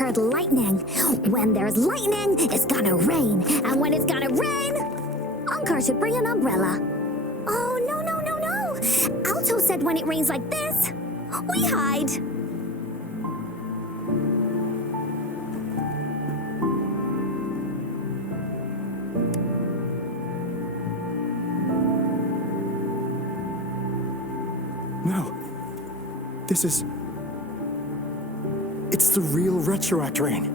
heard lightning. When there's lightning, it's gonna rain. And when it's gonna rain, Ankar should bring an umbrella. Oh, no, no, no, no. Alto said when it rains like this, we hide. No. This is... It's the real retroact rain.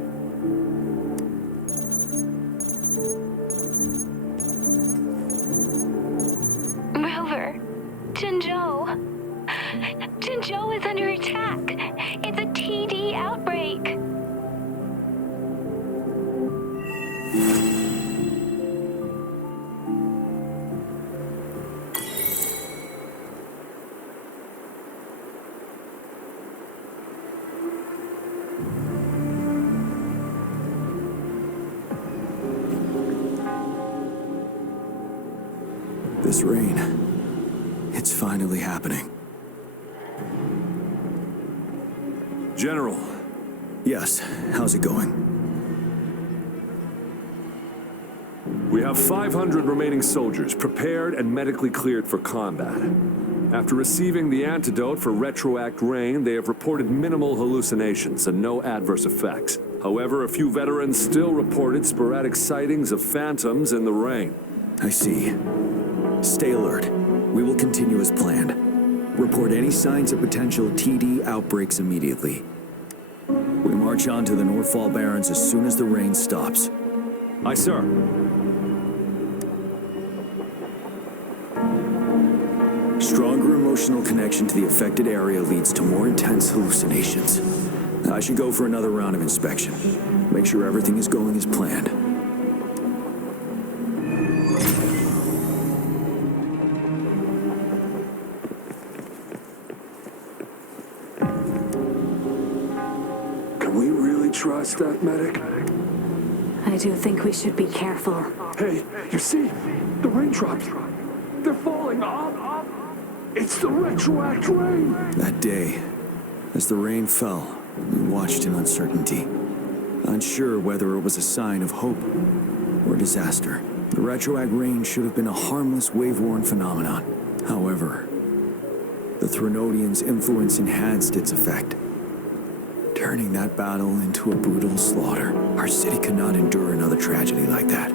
Rover, Jinzhou. Jinzhou is under attack. It's a TD outbreak. This rain, it's finally happening. General. Yes, how's it going? We have 500 remaining soldiers prepared and medically cleared for combat. After receiving the antidote for retroact rain, they have reported minimal hallucinations and no adverse effects. However, a few veterans still reported sporadic sightings of phantoms in the rain. I see. Stay alert. We will continue as planned. Report any signs of potential TD outbreaks immediately. We march on to the Northfall Barrens as soon as the rain stops. Aye, sir. Stronger emotional connection to the affected area leads to more intense hallucinations. I should go for another round of inspection. Make sure everything is going as planned. Trust that medic? I do think we should be careful. Hey, you see? The raindrops. They're falling up. It's the retroact rain. That day, as the rain fell, we watched in uncertainty. Unsure whether it was a sign of hope or disaster. The retroact rain should have been a harmless wave-worn phenomenon. However, the Threnodians' influence enhanced its effect, turning that battle into a brutal slaughter. Our city cannot endure another tragedy like that.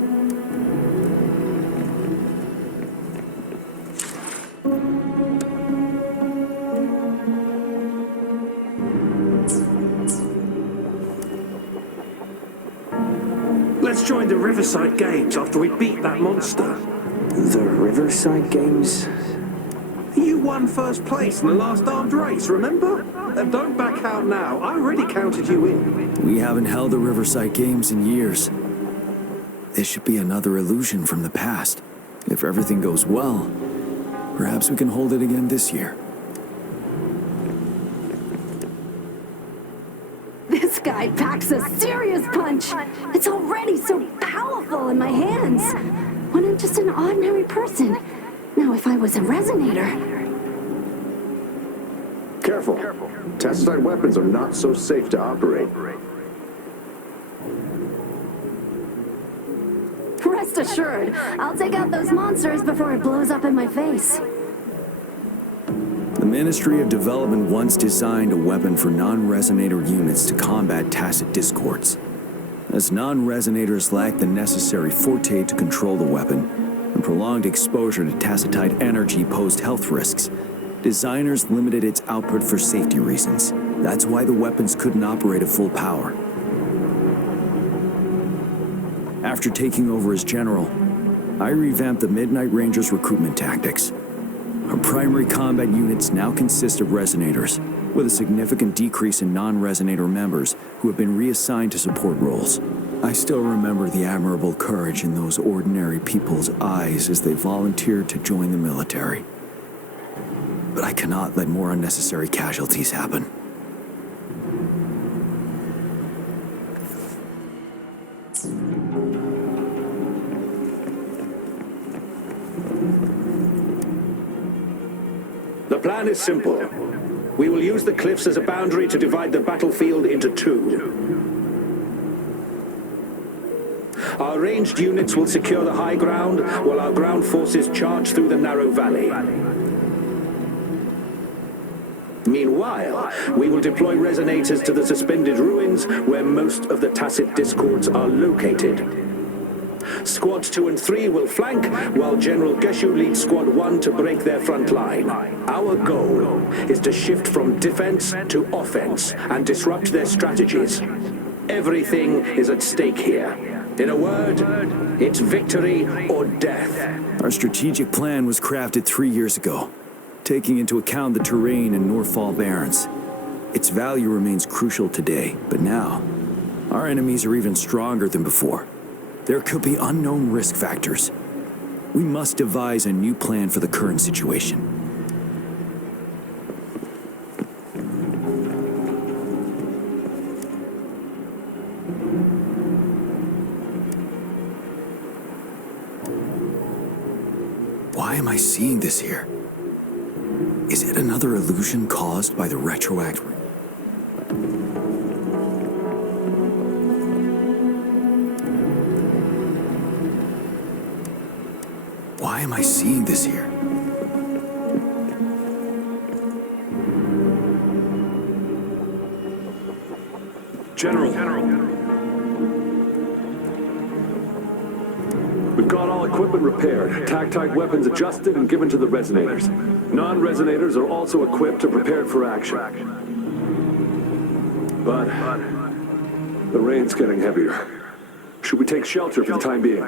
Let's join the Riverside Games after we beat that monster. The Riverside Games? You won first place in the last armed race, remember? And don't back out now. I already counted you in. We haven't held the Riverside Games in years. This should be another illusion from the past. If everything goes well, perhaps we can hold it again this year. This guy packs a serious punch. It's already so powerful in my hands. When I'm just an ordinary person. Now if I was a resonator... Careful. Tacitite weapons are not so safe to operate. Rest assured, I'll take out those monsters before it blows up in my face. The Ministry of Development once designed a weapon for non-resonator units to combat tacit discords. As non-resonators lack the necessary forte to control the weapon, and prolonged exposure to tacitite energy posed health risks, designers limited its output for safety reasons. That's why the weapons couldn't operate at full power. After taking over as general, I revamped the Midnight Rangers' recruitment tactics. Our primary combat units now consist of resonators, with a significant decrease in non-resonator members who have been reassigned to support roles. I still remember the admirable courage in those ordinary people's eyes as they volunteered to join the military. But I cannot let more unnecessary casualties happen. The plan is simple. We will use the cliffs as a boundary to divide the battlefield into two. Our ranged units will secure the high ground, while our ground forces charge through the narrow valley. Meanwhile, we will deploy Resonators to the suspended ruins, where most of the tacit discords are located. Squads 2 and 3 will flank, while General Geshu leads Squad 1 to break their front line. Our goal is to shift from defense to offense and disrupt their strategies. Everything is at stake here. In a word, it's victory or death. Our strategic plan was crafted 3 years ago, taking into account the terrain in Northfall Barrens. Its value remains crucial today, but now, our enemies are even stronger than before. There could be unknown risk factors. We must devise a new plan for the current situation. Why am I seeing this here? Is it another illusion caused by the retroact? Why am I seeing this here? General. We've got all equipment repaired, tactite weapons adjusted and given to the Resonators. Non-Resonators are also equipped and prepared for action. But the rain's getting heavier. Should we take shelter for the time being?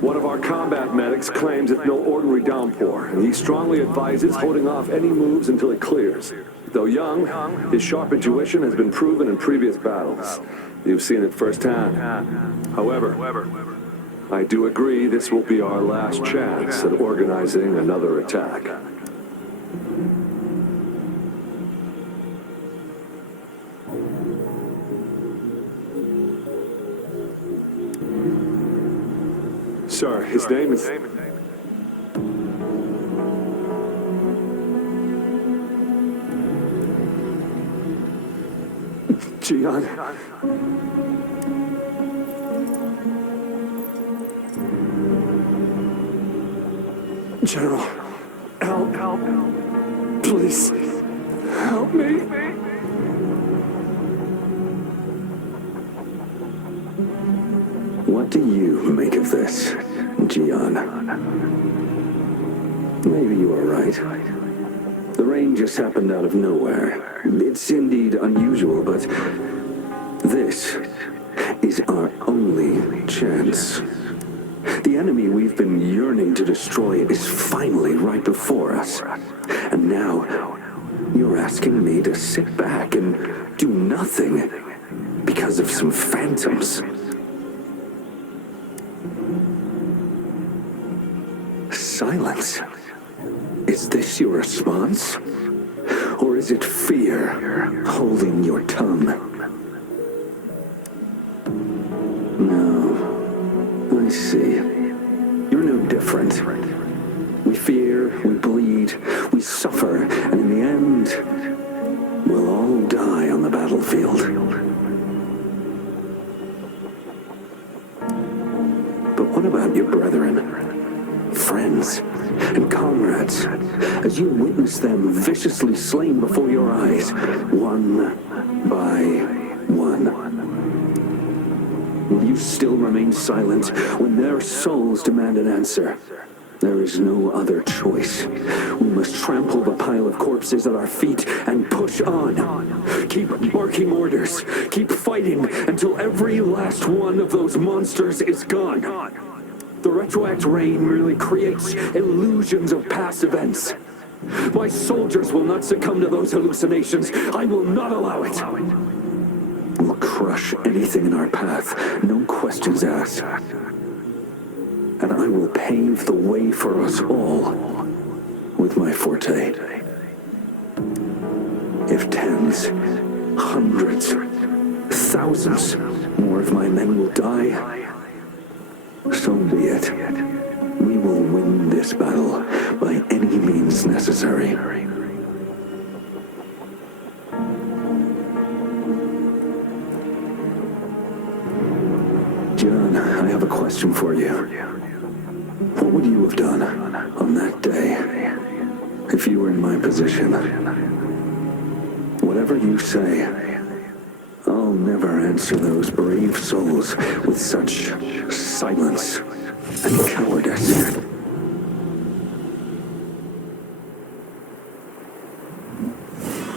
One of our combat medics claims it's no ordinary downpour, and he strongly advises holding off any moves until it clears. Though young, his sharp intuition has been proven in previous battles. You've seen it firsthand. However, I do agree this will be our last chance at organizing another attack. Sir, his name is... Gian. General, help, please, help me. What do you make of this, Gian? Maybe you are right. The rain just happened out of nowhere. It's indeed unusual, but this is our only chance. The enemy we've been yearning to destroy is finally right before us. And now, you're asking me to sit back and do nothing because of some phantoms. Silence. Is this your response? Or is it fear holding your tongue? No, I see. You're no different. We fear, we bleed, we suffer, and in the end, we'll all die on the battlefield. But what about your brethren, friends, and comrades, as you witness them viciously slain before your eyes, one by one? Will you still remain silent when their souls demand an answer? There is no other choice. We must trample the pile of corpses at our feet and push on. Keep barking orders. Keep fighting until every last one of those monsters is gone. The retroact rain merely creates illusions of past events. My soldiers will not succumb to those hallucinations. I will not allow it. We'll crush anything in our path, no questions asked. And I will pave the way for us all with my forte. If tens, hundreds, thousands more of my men will die, so be it. We will win this battle by any means necessary. John, question for you. What would you have done on that day if you were in my position? Whatever you say, I'll never answer those brave souls with such silence and cowardice.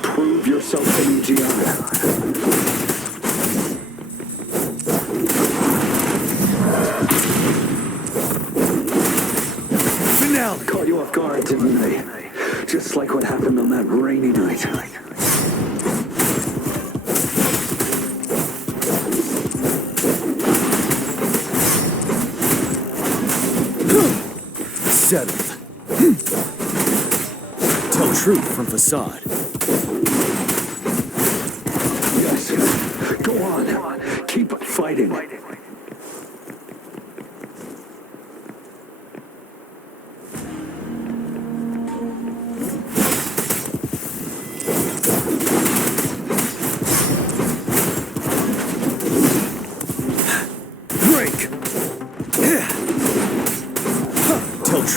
Prove yourself to me, Gianna. Caught you off guard, didn't they? Just like what happened on that rainy night. Settled. Tell truth from facade. Yes. Go on. Keep fighting.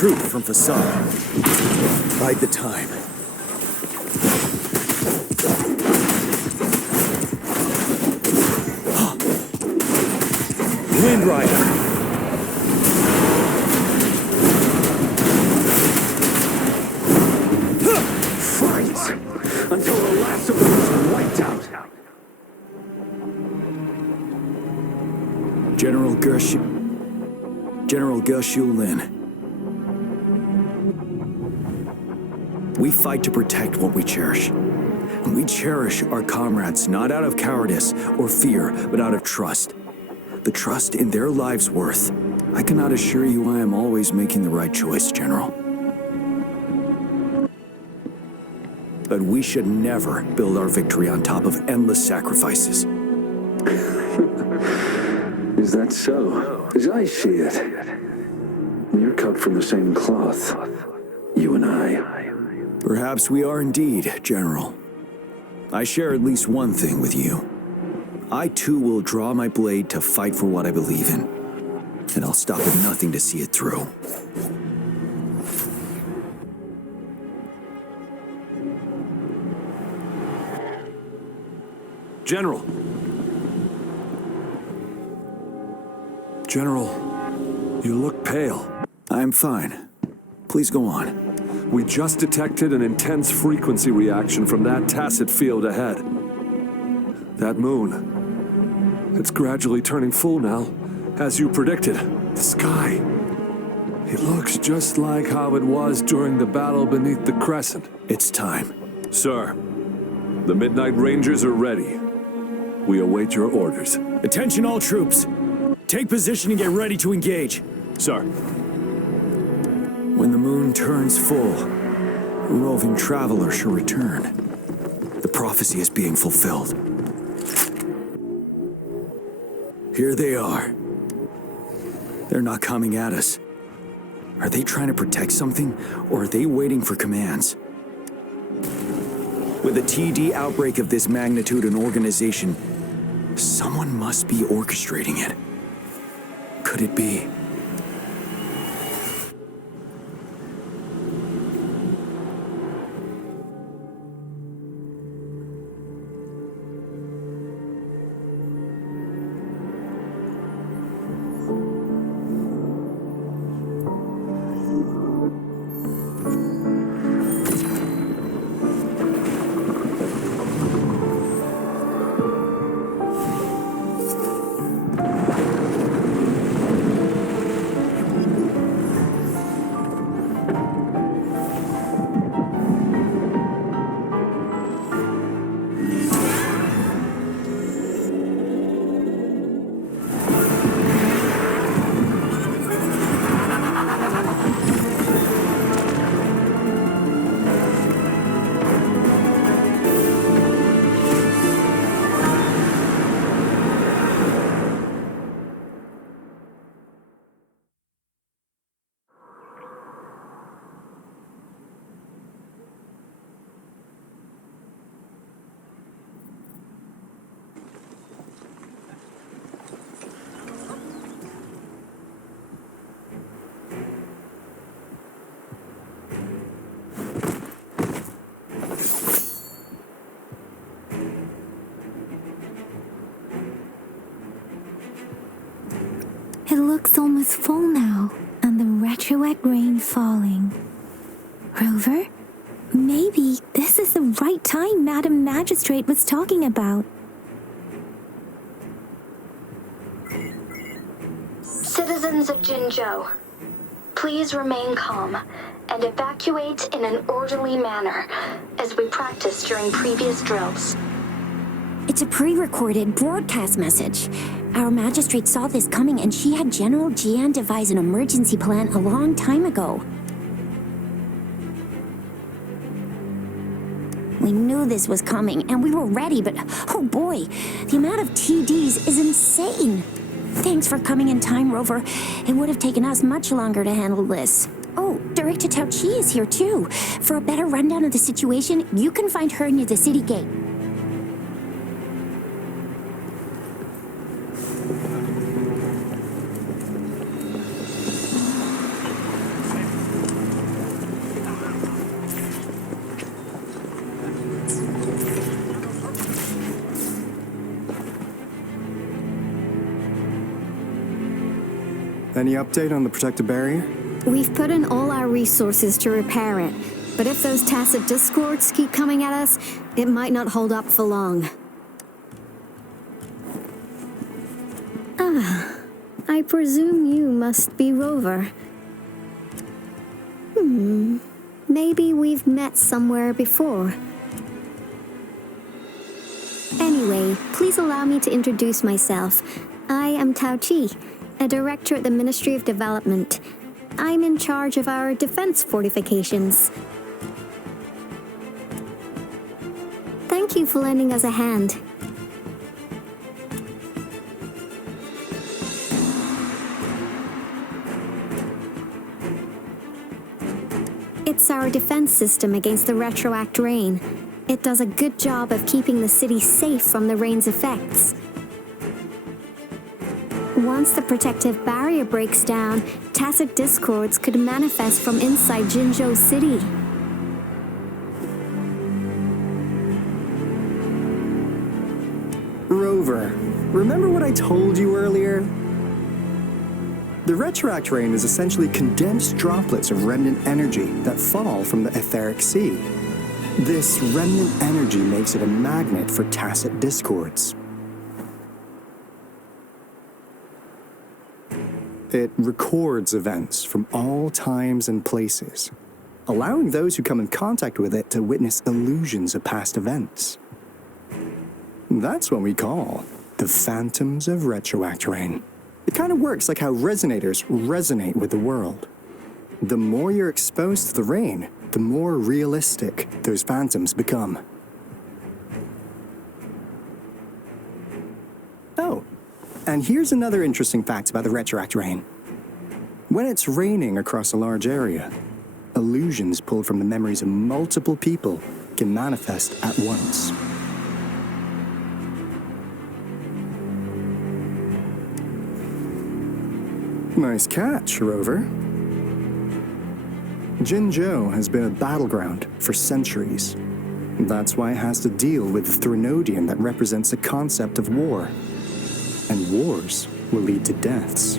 Truth from facade. Bide the time. Wind Rider. Fight until the last of them is wiped out. General Gershu Lin. We fight to protect what we cherish. And we cherish our comrades not out of cowardice or fear, but out of trust. The trust in their lives' worth. I cannot assure you I am always making the right choice, General. But we should never build our victory on top of endless sacrifices. Is that so? As I see it, you're cut from the same cloth. You and I. Perhaps we are indeed, General. I share at least one thing with you. I too will draw my blade to fight for what I believe in. And I'll stop at nothing to see it through. General. General, you look pale. I'm fine. Please go on. We just detected an intense frequency reaction from that tacit field ahead. That moon. It's gradually turning full now, as you predicted. The sky. It looks just like how it was during the battle beneath the crescent. It's time. Sir, the Midnight Rangers are ready. We await your orders. Attention all troops. Take position and get ready to engage. Sir. When the moon turns full, a roving traveler shall return. The prophecy is being fulfilled. Here they are. They're not coming at us. Are they trying to protect something, or are they waiting for commands? With a TD outbreak of this magnitude and organization, someone must be orchestrating it. Could it be? looks almost full now, and the retroact rain falling. Rover, maybe this is the right time Madam Magistrate was talking about. Citizens of Jinzhou, please remain calm and evacuate in an orderly manner as we practiced during previous drills. It's a pre-recorded broadcast message. Our magistrate saw this coming and she had General Jian devise an emergency plan a long time ago. We knew this was coming and we were ready, but oh boy, the amount of TDs is insane. Thanks for coming in time, Rover. It would have taken us much longer to handle this. Oh, Director Tao Chi is here too. For a better rundown of the situation, you can find her near the city gate. Any update on the protective barrier? We've put in all our resources to repair it, but if those tacit discords keep coming at us, it might not hold up for long. I presume you must be Rover. Maybe we've met somewhere before. Anyway, please allow me to introduce myself. I am Tao Chi, a director at the Ministry of Development. I'm in charge of our defense fortifications. Thank you for lending us a hand. It's our defense system against the retroact rain. It does a good job of keeping the city safe from the rain's effects. Once the protective barrier breaks down, tacit discords could manifest from inside Jinzhou City. Rover, remember what I told you earlier? The retroact rain is essentially condensed droplets of remnant energy that fall from the etheric sea. This remnant energy makes it a magnet for tacit discords. It records events from all times and places, allowing those who come in contact with it to witness illusions of past events. That's what we call the phantoms of retroact rain. It kind of works like how resonators resonate with the world. The more you're exposed to the rain, the more realistic those phantoms become. Oh, and here's another interesting fact about the retroact rain. When it's raining across a large area, illusions pulled from the memories of multiple people can manifest at once. Nice catch, Rover. Jinzhou has been a battleground for centuries. That's why it has to deal with the Threnodian that represents the concept of war. And wars will lead to deaths.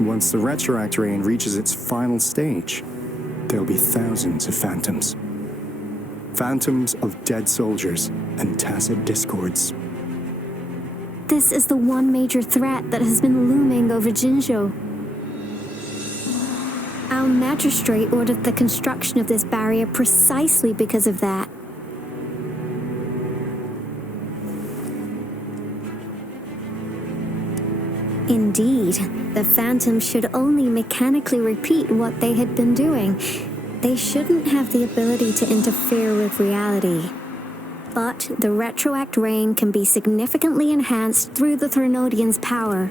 Once the retroact rain reaches its final stage, there'll be thousands of phantoms. Phantoms of dead soldiers and tacit discords. This is the one major threat that has been looming over Jinzhou. Our magistrate ordered the construction of this barrier precisely because of that. Indeed, the phantoms should only mechanically repeat what they had been doing. They shouldn't have the ability to interfere with reality. But the retroact rain can be significantly enhanced through the Threnodian's power.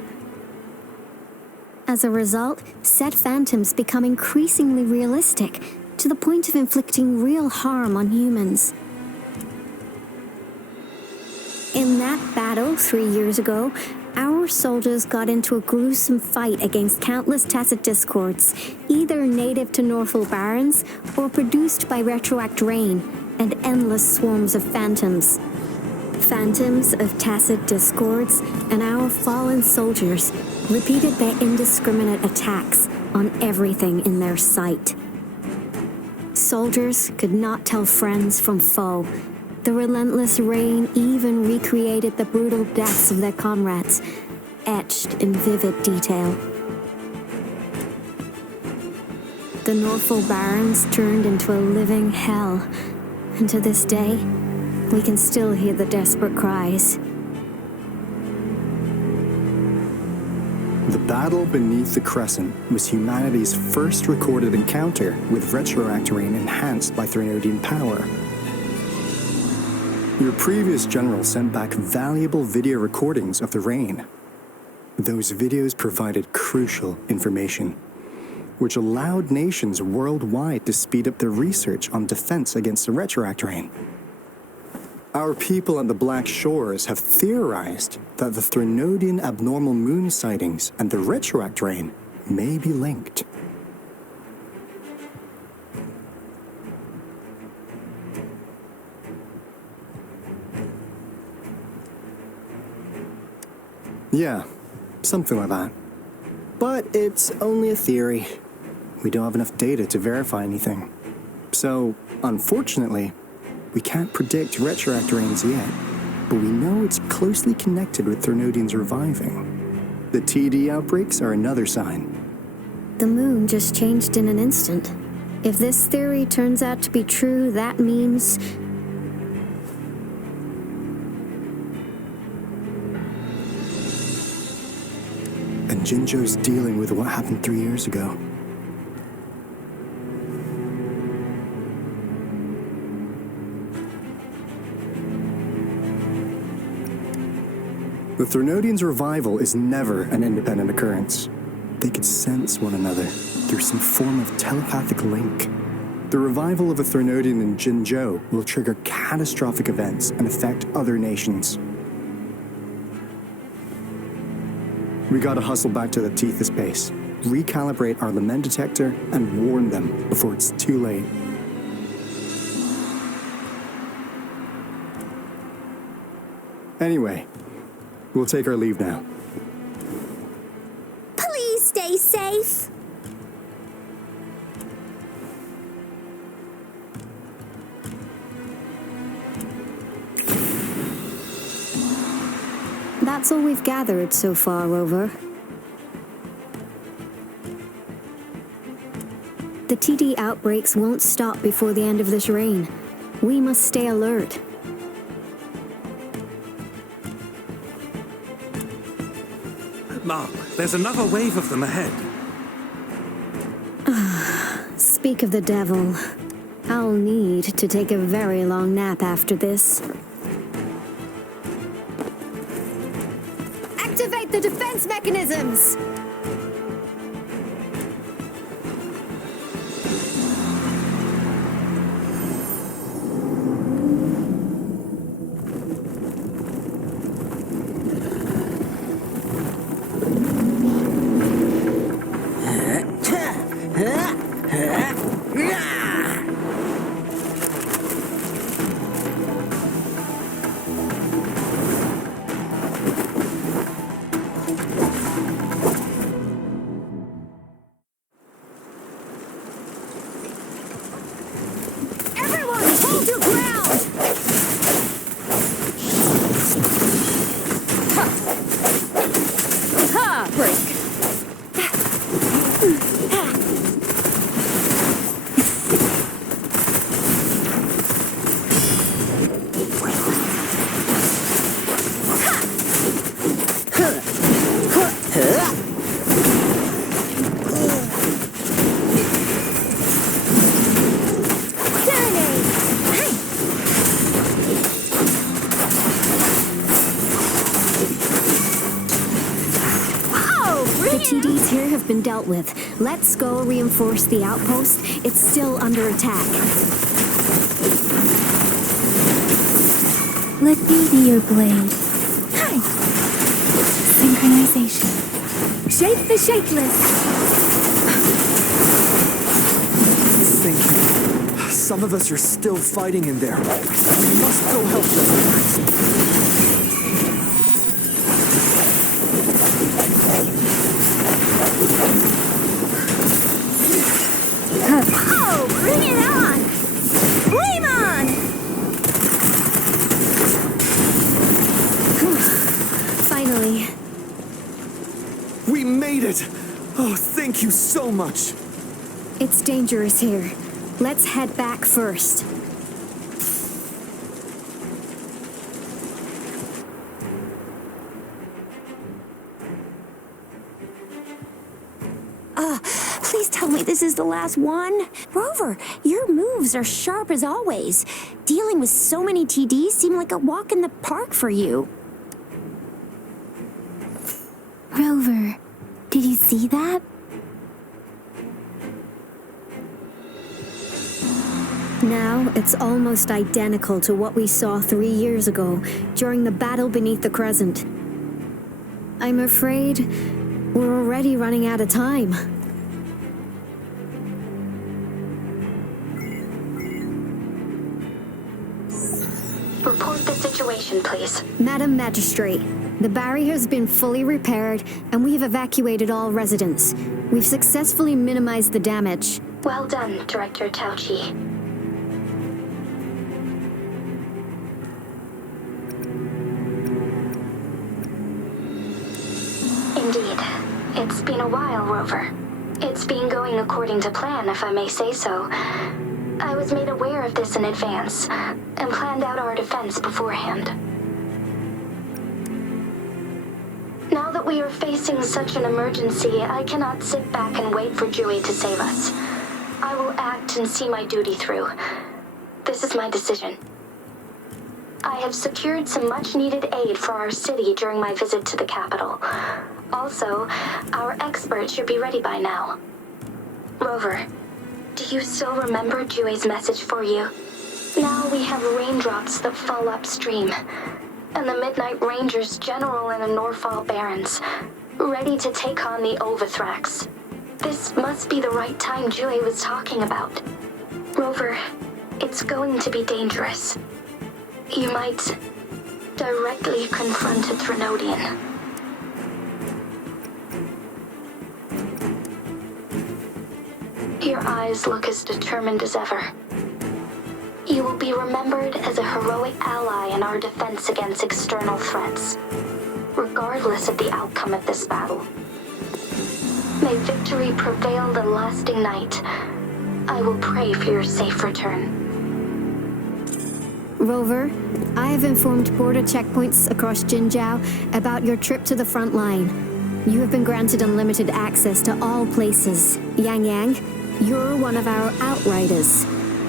As a result, said phantoms become increasingly realistic, to the point of inflicting real harm on humans. In that battle 3 years ago, our soldiers got into a gruesome fight against countless tacit discords, either native to Northal Barrens or produced by retroact rain and endless swarms of phantoms. Phantoms of tacit discords and our fallen soldiers repeated their indiscriminate attacks on everything in their sight. Soldiers could not tell friends from foe. The relentless rain even recreated the brutal deaths of their comrades, etched in vivid detail. The Northful Barrens turned into a living hell, and to this day, we can still hear the desperate cries. The battle beneath the Crescent was humanity's first recorded encounter with retroact rain enhanced by Threnodian power. Your previous general sent back valuable video recordings of the rain. Those videos provided crucial information, which allowed nations worldwide to speed up their research on defense against the retroact rain. Our people at the Black Shores have theorized that the Threnodian abnormal moon sightings and the retroact rain may be linked. Yeah, something like that. But it's only a theory. We don't have enough data to verify anything. So, unfortunately, we can't predict retroact rains yet, but we know it's closely connected with Threnodians reviving. The TD outbreaks are another sign. The moon just changed in an instant. If this theory turns out to be true, that means... And Jinzhou's dealing with what happened 3 years ago. The Threnodians' revival is never an independent occurrence. They could sense one another through some form of telepathic link. The revival of a Threnodian in Jinzhou will trigger catastrophic events and affect other nations. We gotta hustle back to the Tethys base, recalibrate our Lament detector, and warn them before it's too late. Anyway, we'll take our leave now. Please stay safe. That's all we've gathered so far, Rover. The TD outbreaks won't stop before the end of this reign. We must stay alert. Mom, there's another wave of them ahead. Speak of the devil. I'll need to take a very long nap after this. Activate the defense mechanisms! Been dealt with. Let's go reinforce the outpost. It's still under attack. Let me be your blade. Hi. Synchronization. Shake the shakeless. Thinking. Some of us are still fighting in there. We must go help them. Thank you so much. It's dangerous here. Let's head back first. Please tell me this is the last one. Rover, your moves are sharp as always. Dealing with so many TDs seem like a walk in the park for you. Rover, did you see that? Now, it's almost identical to what we saw 3 years ago, during the battle beneath the Crescent. I'm afraid we're already running out of time. Report the situation, please. Madam Magistrate, the barrier has been fully repaired, and we have evacuated all residents. We've successfully minimized the damage. Well done, Director Tauchi. Indeed. It's been a while, Rover. It's been going according to plan, if I may say so. I was made aware of this in advance, and planned out our defense beforehand. Now that we are facing such an emergency, I cannot sit back and wait for Dewey to save us. I will act and see my duty through. This is my decision. I have secured some much-needed aid for our city during my visit to the capital. Also, our expert should be ready by now. Rover, do you still remember Dewey's message for you? Now we have raindrops that fall upstream, and the Midnight Rangers General in the Norfall Barrens, ready to take on the Overthrax. This must be the right time Dewey was talking about. Rover, it's going to be dangerous. You might directly confront a Threnodian. Your eyes look as determined as ever. You will be remembered as a heroic ally in our defense against external threats, regardless of the outcome of this battle. May victory prevail the lasting night. I will pray for your safe return. Rover, I have informed border checkpoints across Jinzhou about your trip to the front line. You have been granted unlimited access to all places. Yang Yang, you're one of our outriders.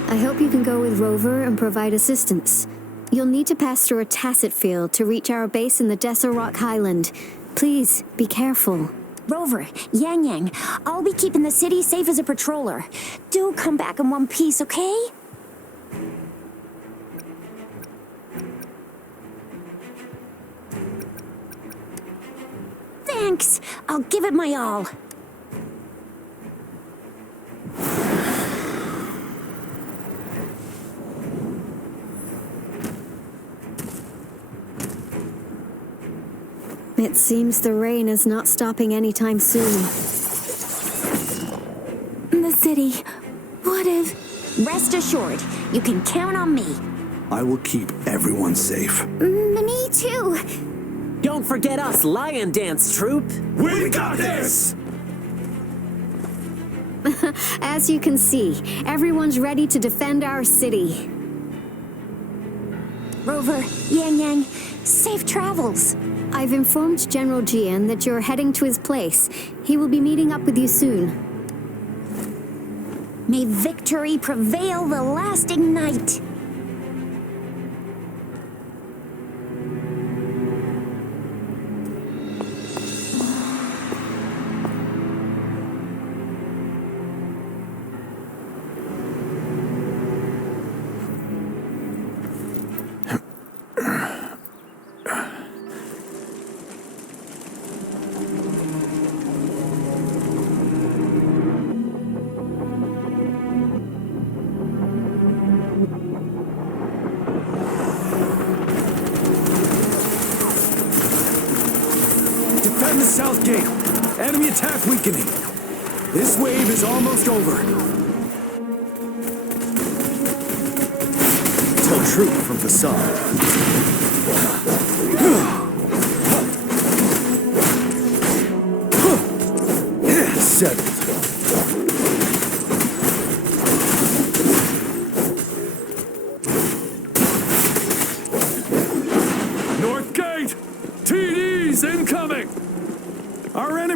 I hope you can go with Rover and provide assistance. You'll need to pass through a tacit field to reach our base in the Desert Rock Highland. Please, be careful. Rover, Yang Yang, I'll be keeping the city safe as a patroller. Do come back in one piece, okay? Thanks. I'll give it my all. It seems the rain is not stopping anytime soon. The city. What if... Rest assured, you can count on me. I will keep everyone safe. Me too. Don't forget us, Lion Dance Troupe! We got this! As you can see, everyone's ready to defend our city. Rover, Yang Yang, safe travels. I've informed General Jian that you're heading to his place. He will be meeting up with you soon. May victory prevail the lasting night. Defend the south gate. Enemy attack weakening. This wave is almost over. Tell troop from facade. Settled.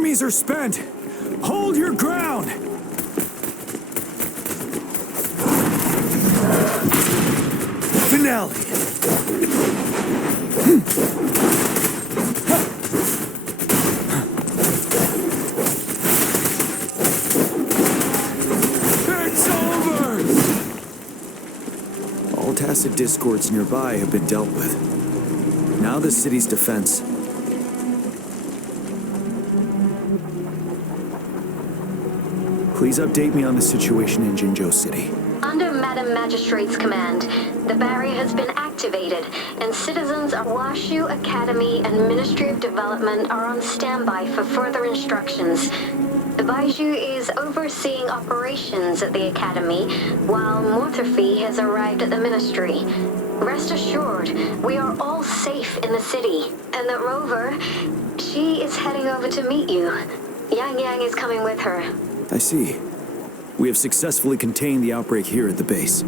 enemies are spent! Hold your ground! Finale! It's over! All tacit discords nearby have been dealt with. Now the city's defense. Please update me on the situation in Jinzhou City. Under Madam Magistrate's command, the barrier has been activated, and citizens of Washu Academy and Ministry of Development are on standby for further instructions. The Baiju is overseeing operations at the Academy, while Mortherfee has arrived at the Ministry. Rest assured, we are all safe in the city, and that Rover, she is heading over to meet you. Yang Yang is coming with her. I see. We have successfully contained the outbreak here at the base.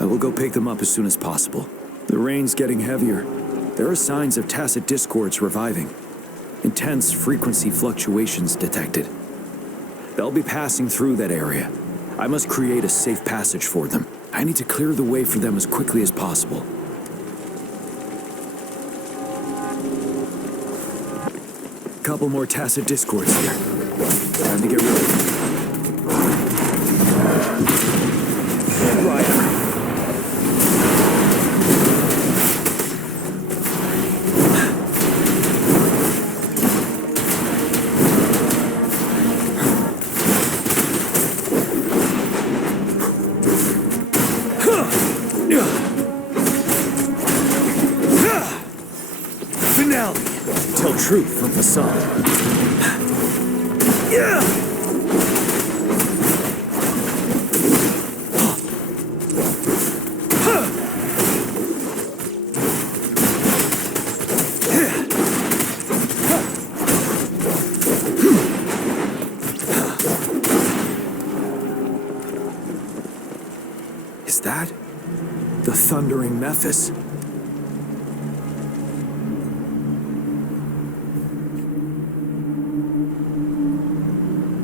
I will go pick them up as soon as possible. The rain's getting heavier. There are signs of tacit discords reviving. Intense frequency fluctuations detected. They'll be passing through that area. I must create a safe passage for them. I need to clear the way for them as quickly as possible. Couple more tacit discords here. Time to get rid of them. Right. Finale. Tell truth from facade. Is that the thundering Memphis?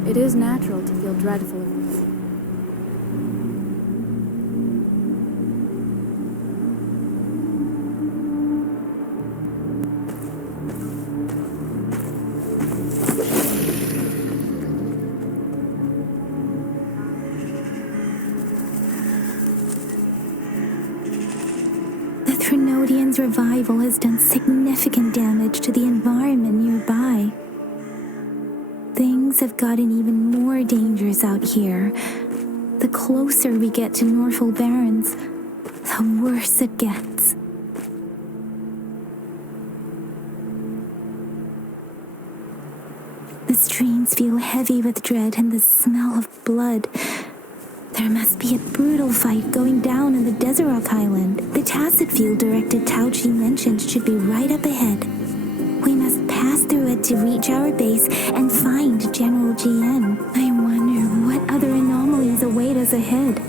It is natural to feel dreadful. The Threnodians' revival has done significant damage to the environment nearby. Things have gotten even more dangerous out here. The closer we get to Norfolk Barrens, the worse it gets. The streams feel heavy with dread and the smell of blood. There must be a brutal fight going down in the Desert Island. The Tacit Field Director Tauchi mentioned should be right up ahead. We must pass through it to reach our base and find General GN. I wonder what other anomalies await us ahead.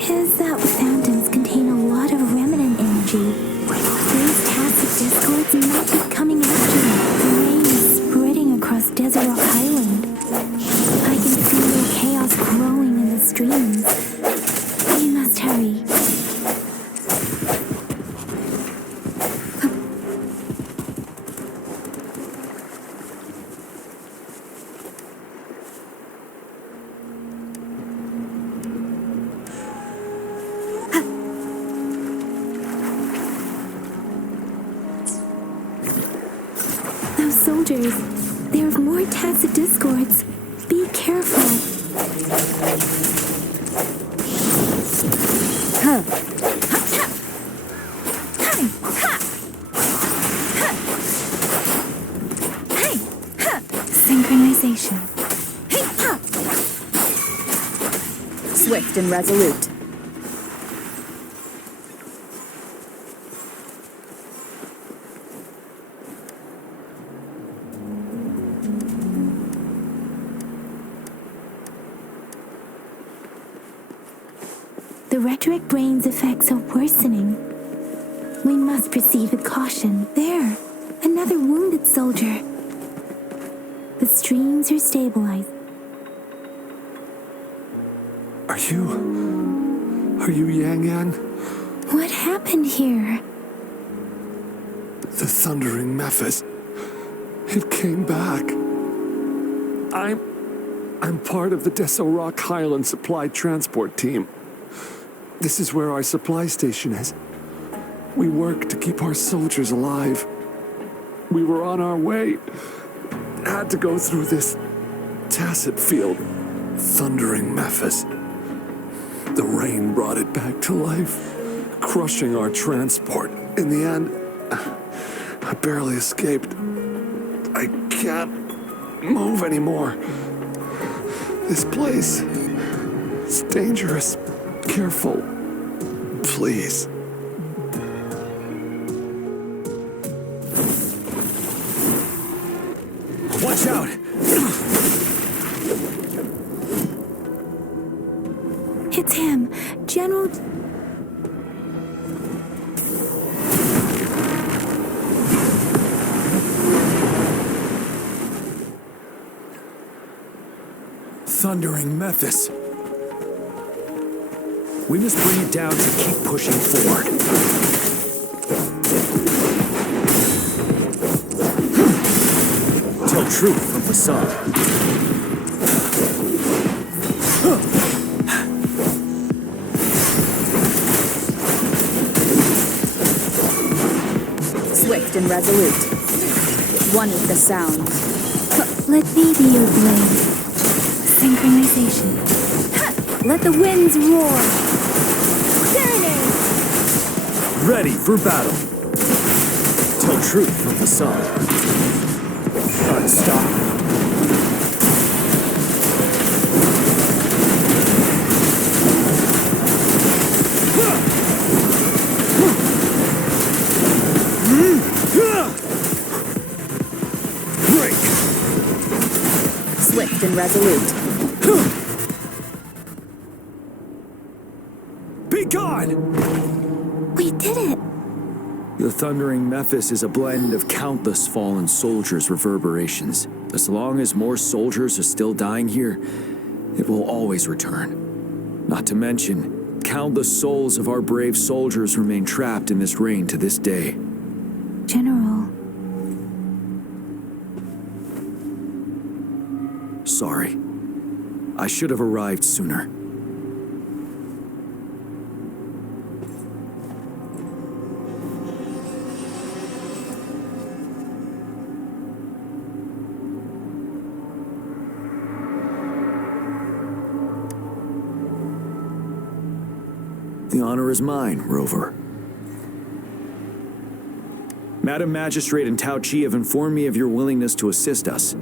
Is that phantoms contain a lot of remnant energy? These tacit discords might be coming after me. The rain is spreading across Desert Rock Island. I can feel the chaos growing in the streams. We must hurry. Those soldiers, there are more tacit discords. Be careful. Synchronization. Swift and resolute. The rhetoric brain's effects are worsening. We must proceed with caution. There, another wounded soldier. The streams are stabilized. Are you Yang Yang? What happened here? The thundering Memphis. It came back. I'm part of the Desorock Highland Supply Transport Team. This is where our supply station is. We work to keep our soldiers alive. We were on our way. Had to go through this tacit field. Thundering Memphis. The rain brought it back to life, crushing our transport. In the end, I barely escaped. I can't move anymore. This place is dangerous. Careful, please. Watch out! It's him, General... Thundering Memphis. We must bring it down to keep pushing forward. Tell truth from facade. Swift and resolute. One with the sound. Let me be your blade. Synchronization. Let the winds roar. Serenade! Ready for battle. Tell truth from facade. Unstoppable. Break. Swift and resolute. Be gone! We did it! The thundering Memphis is a blend of countless fallen soldiers' reverberations. As long as more soldiers are still dying here, it will always return. Not to mention, countless souls of our brave soldiers remain trapped in this rain to this day. General. Sorry. I should have arrived sooner. The honor is mine, Rover. Madam Magistrate and Tao Chi have informed me of your willingness to assist us.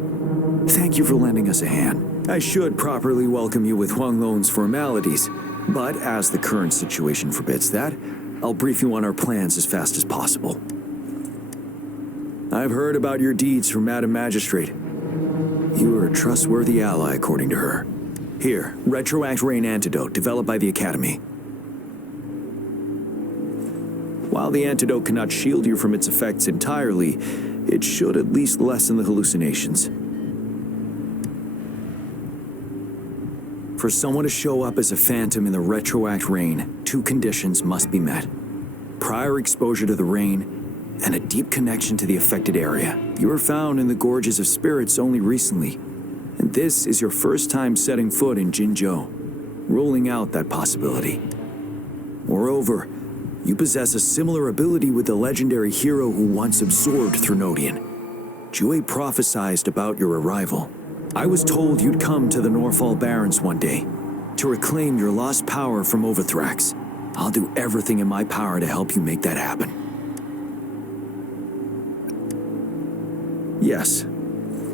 Thank you for lending us a hand. I should properly welcome you with Huang Lon's formalities, but as the current situation forbids that, I'll brief you on our plans as fast as possible. I've heard about your deeds from Madam Magistrate. You are a trustworthy ally, according to her. Here, Retroact Rain Antidote, developed by the Academy. While the antidote cannot shield you from its effects entirely, it should at least lessen the hallucinations. For someone to show up as a phantom in the Retroact Rain, 2 conditions must be met. Prior exposure to the rain, and a deep connection to the affected area. You were found in the Gorges of Spirits only recently, and this is your first time setting foot in Jinzhou, ruling out that possibility. Moreover, you possess a similar ability with the legendary hero who once absorbed Threnodian. Jue prophesied about your arrival. I was told you'd come to the Norfall Barrens one day to reclaim your lost power from Overthrax. I'll do everything in my power to help you make that happen. Yes,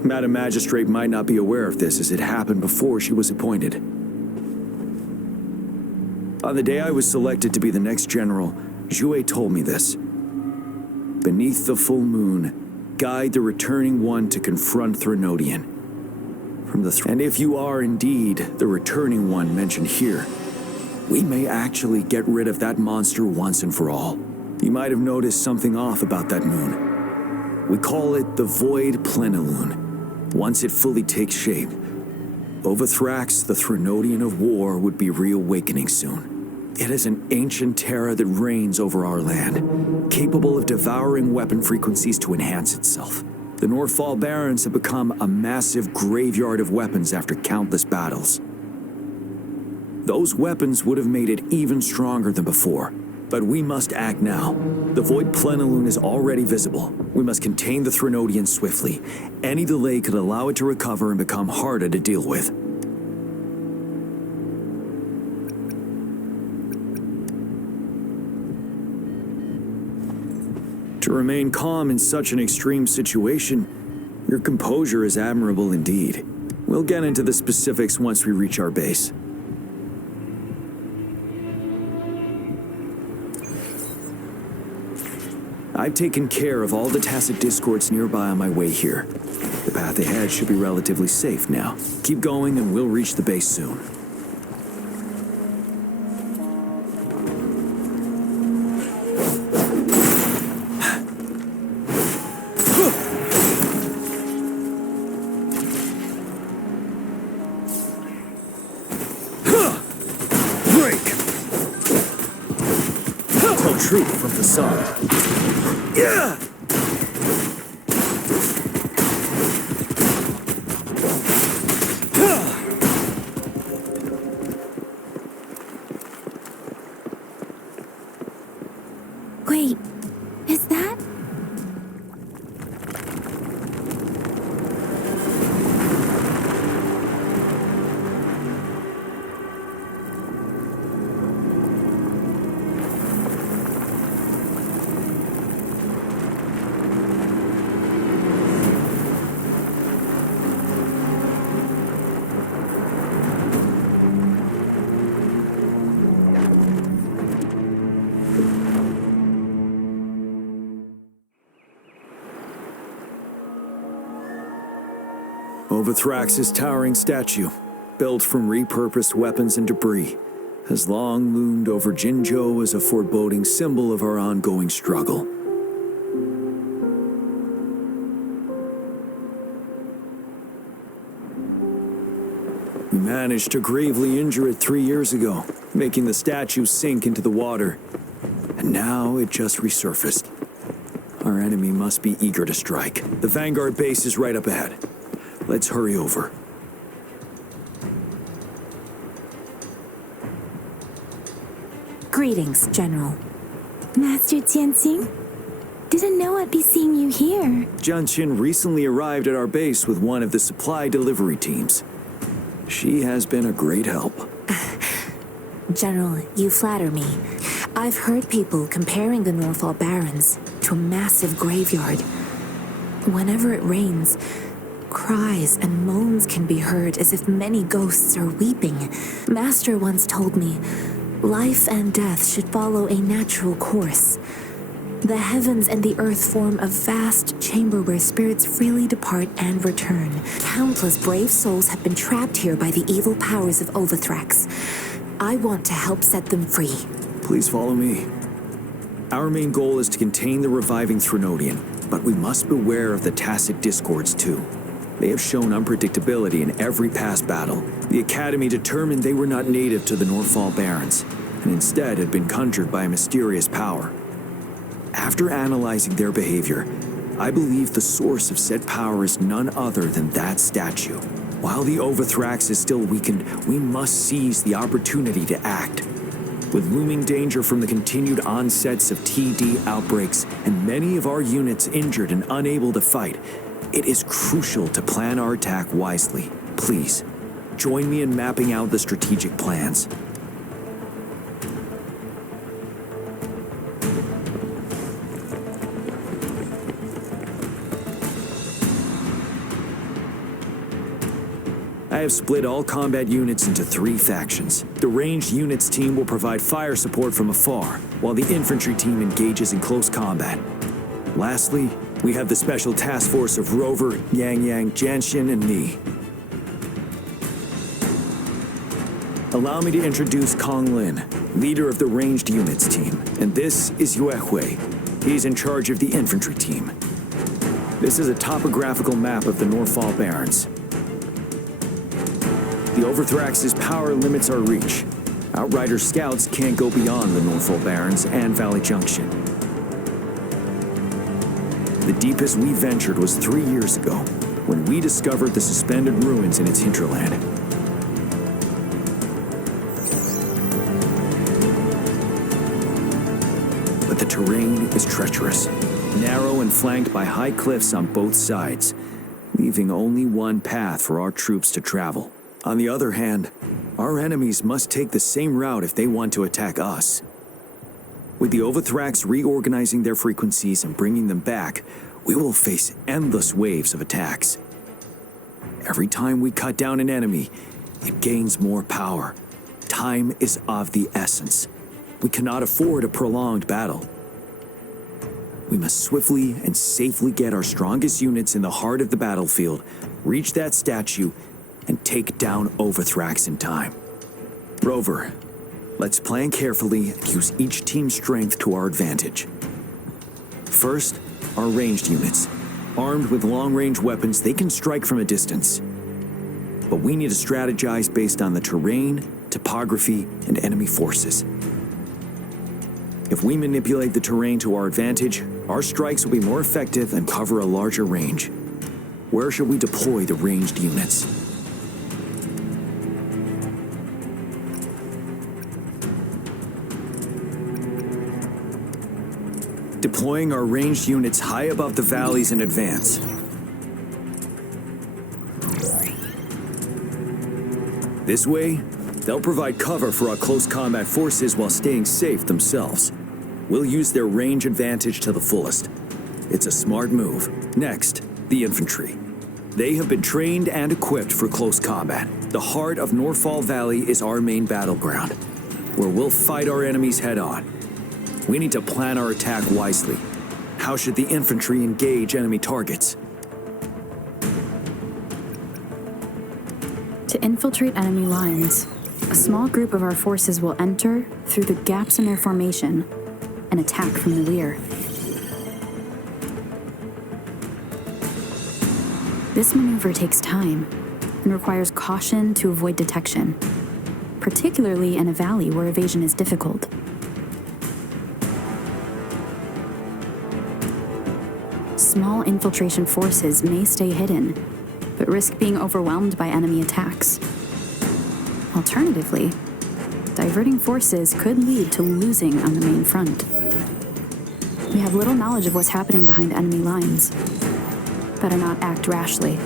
Madam Magistrate might not be aware of this as it happened before she was appointed. On the day I was selected to be the next general, Jue told me this. Beneath the full moon, guide the returning one to confront Threnodian. And if you are indeed the returning one mentioned here, we may actually get rid of that monster once and for all. You might have noticed something off about that moon. We call it the Void Plenilune. Once it fully takes shape, Overthrax, the Threnodian of war, would be reawakening soon. It is an ancient terror that reigns over our land, capable of devouring weapon frequencies to enhance itself. The Northfall Barrens have become a massive graveyard of weapons after countless battles. Those weapons would have made it even stronger than before, but we must act now. The Void Plenilune is already visible. We must contain the Threnodian swiftly. Any delay could allow it to recover and become harder to deal with. To remain calm in such an extreme situation, your composure is admirable indeed. We'll get into the specifics once we reach our base. I've taken care of all the tacit discords nearby on my way here. The path ahead should be relatively safe now. Keep going and we'll reach the base soon. Break! Tell truth from facade. Yeah! Wait, is that? Overthrax's towering statue, built from repurposed weapons and debris, has long loomed over Jinzhou as a foreboding symbol of our ongoing struggle. We managed to gravely injure it 3 years ago, making the statue sink into the water. And now it just resurfaced. Our enemy must be eager to strike. The Vanguard base is right up ahead. Let's hurry over. Greetings, General. Master Jianxing? Didn't know I'd be seeing you here. Genshin recently arrived at our base with one of the supply delivery teams. She has been a great help. General, you flatter me. I've heard people comparing the Northfall Barrens to a massive graveyard. Whenever it rains, cries and moans can be heard as if many ghosts are weeping. Master once told me, life and death should follow a natural course. The heavens and the earth form a vast chamber where spirits freely depart and return. Countless brave souls have been trapped here by the evil powers of Overthrax. I want to help set them free. Please follow me. Our main goal is to contain the reviving Threnodian, but we must beware of the tacit discords too. They have shown unpredictability in every past battle. The Academy determined they were not native to the Northfall Barrens, and instead had been conjured by a mysterious power. After analyzing their behavior, I believe the source of said power is none other than that statue. While the Overthrax is still weakened, we must seize the opportunity to act. With looming danger from the continued onsets of TD outbreaks and many of our units injured and unable to fight, it is crucial to plan our attack wisely. Please, join me in mapping out the strategic plans. I have split all combat units into 3 factions. The ranged units team will provide fire support from afar, while the infantry team engages in close combat. Lastly, we have the special task force of Rover, Yang, Genshin, and me. Allow me to introduce Kong Lin, leader of the ranged units team, and this is Yue Hui. He's in charge of the infantry team. This is a topographical map of the Norfall Barrens. The Overthrax's power limits our reach. Outrider scouts can't go beyond the Norfall Barrens and Valley Junction. The deepest we ventured was 3 years ago, when we discovered the suspended ruins in its hinterland. But the terrain is treacherous, narrow and flanked by high cliffs on both sides, leaving only one path for our troops to travel. On the other hand, our enemies must take the same route if they want to attack us. With the Overthrax reorganizing their frequencies and bringing them back, we will face endless waves of attacks. Every time we cut down an enemy, it gains more power. Time is of the essence. We cannot afford a prolonged battle. We must swiftly and safely get our strongest units in the heart of the battlefield, reach that statue, and take down Overthrax in time. Rover, let's plan carefully and use each team's strength to our advantage. First, our ranged units. Armed with long-range weapons, they can strike from a distance. But we need to strategize based on the terrain, topography, and enemy forces. If we manipulate the terrain to our advantage, our strikes will be more effective and cover a larger range. Where should we deploy the ranged units? Deploying our ranged units high above the valleys in advance. This way, they'll provide cover for our close combat forces while staying safe themselves. We'll use their range advantage to the fullest. It's a smart move. Next, the infantry. They have been trained and equipped for close combat. The heart of Norfall Valley is our main battleground, where we'll fight our enemies head-on. We need to plan our attack wisely. How should the infantry engage enemy targets? To infiltrate enemy lines, a small group of our forces will enter through the gaps in their formation and attack from the rear. This maneuver takes time and requires caution to avoid detection, particularly in a valley where evasion is difficult. Small infiltration forces may stay hidden, but risk being overwhelmed by enemy attacks. Alternatively, diverting forces could lead to losing on the main front. We have little knowledge of what's happening behind enemy lines. Better not act rashly.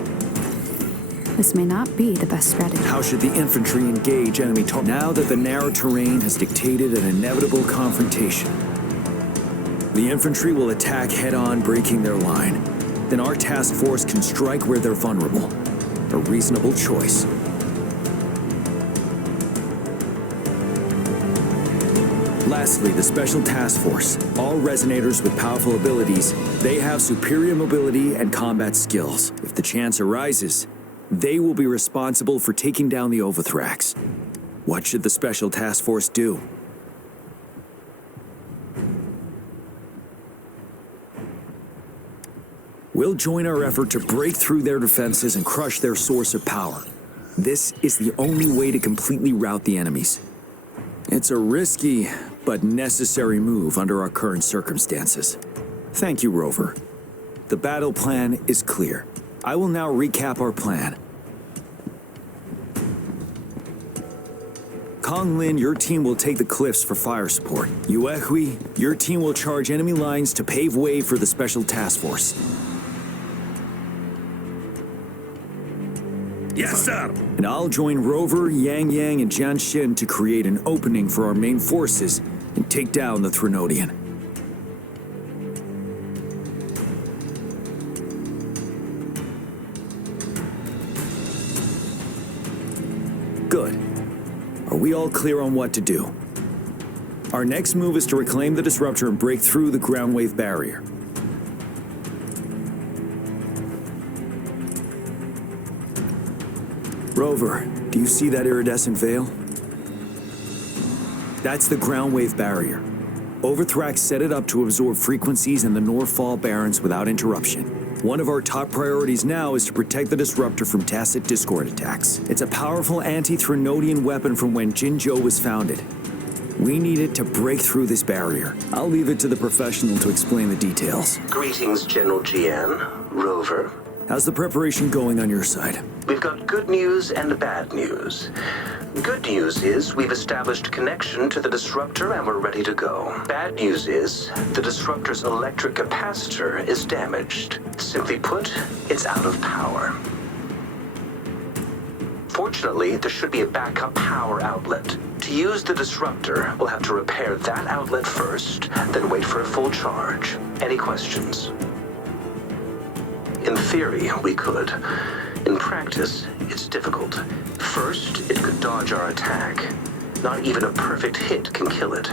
This may not be the best strategy. How should the infantry engage enemy targets? Now that the narrow terrain has dictated an inevitable confrontation, the infantry will attack head-on, breaking their line. Then our task force can strike where they're vulnerable. A reasonable choice. Lastly, the Special Task Force. All Resonators with powerful abilities, they have superior mobility and combat skills. If the chance arises, they will be responsible for taking down the Overthrax. What should the Special Task Force do? We'll join our effort to break through their defenses and crush their source of power. This is the only way to completely rout the enemies. It's a risky but necessary move under our current circumstances. Thank you, Rover. The battle plan is clear. I will now recap our plan. Convenes, your team will take the cliffs for fire support. Uehui, your team will charge enemy lines to pave way for the Special Task Force. Yes, sir! And I'll join Rover, Yang, and Genshin to create an opening for our main forces and take down the Threnodian. Good. Are we all clear on what to do? Our next move is to reclaim the Disruptor and break through the ground wave barrier. Rover, do you see that iridescent veil? That's the ground wave barrier. Overthrax set it up to absorb frequencies in the Norfall Barrens without interruption. One of our top priorities now is to protect the disruptor from tacit discord attacks. It's a powerful anti-Threnodian weapon from when Jinzhou was founded. We need it to break through this barrier. I'll leave it to the professional to explain the details. Greetings, General Jian, Rover. How's the preparation going on your side? We've got good news and bad news. Good news is we've established connection to the disruptor and we're ready to go. Bad news is the disruptor's electric capacitor is damaged. Simply put, it's out of power. Fortunately, there should be a backup power outlet. To use the disruptor, we'll have to repair that outlet first, then wait for a full charge. Any questions? In theory, we could. In practice, it's difficult. First, it could dodge our attack. Not even a perfect hit can kill it.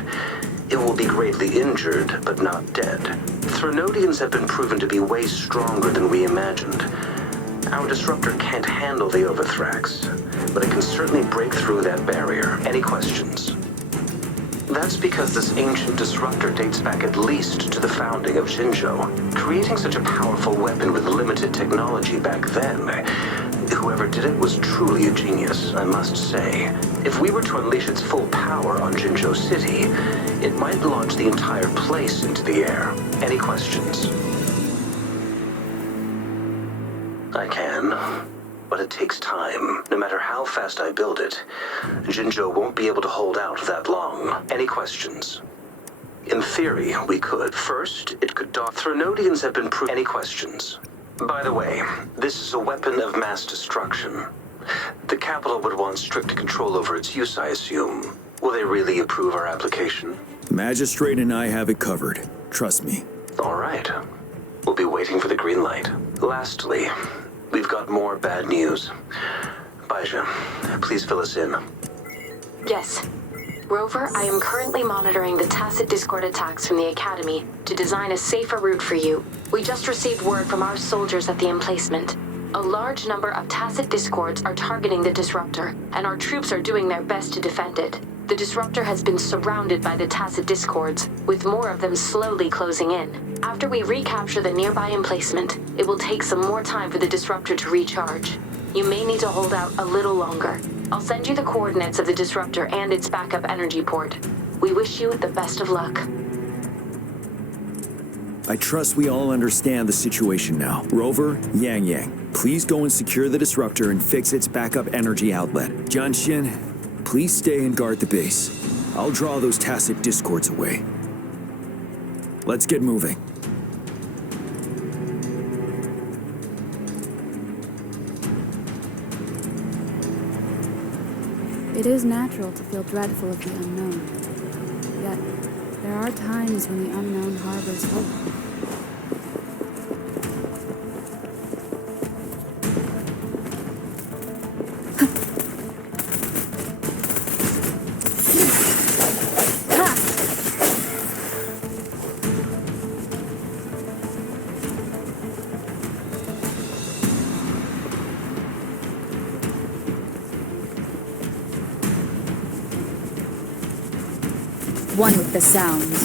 It will be gravely injured, but not dead. Threnodians have been proven to be way stronger than we imagined. Our disruptor can't handle the overthrax, but it can certainly break through that barrier. Any questions? That's because this ancient disruptor dates back at least to the founding of Jinzhou. Creating such a powerful weapon with limited technology back then, whoever did it was truly a genius, I must say. If we were to unleash its full power on Jinzhou City, it might launch the entire place into the air. Any questions? I can, but it takes time. No matter how fast I build it, Jinzhou won't be able to hold out that long. Any questions? In theory, we could. First, it could dodge. Threnodians have been proven. Any questions? By the way, this is a weapon of mass destruction. The capital would want strict control over its use, I assume. Will they really approve our application? The magistrate and I have it covered. Trust me. All right. We'll be waiting for the green light. Lastly, we've got more bad news. Baija, please fill us in. Yes. Rover, I am currently monitoring the tacit discord attacks from the Academy to design a safer route for you. We just received word from our soldiers at the emplacement. A large number of tacit discords are targeting the disruptor, and our troops are doing their best to defend it. The disruptor has been surrounded by the tacit discords, with more of them slowly closing in. After we recapture the nearby emplacement, it will take some more time for the disruptor to recharge. You may need to hold out a little longer. I'll send you the coordinates of the disruptor and its backup energy port. We wish you the best of luck. I trust we all understand the situation now. Rover, Yang, please go and secure the disruptor and fix its backup energy outlet. Genshin, please stay and guard the base. I'll draw those tacit discords away. Let's get moving. It is natural to feel dreadful of the unknown. Yet, there are times when the unknown harbors hope. One with the sounds.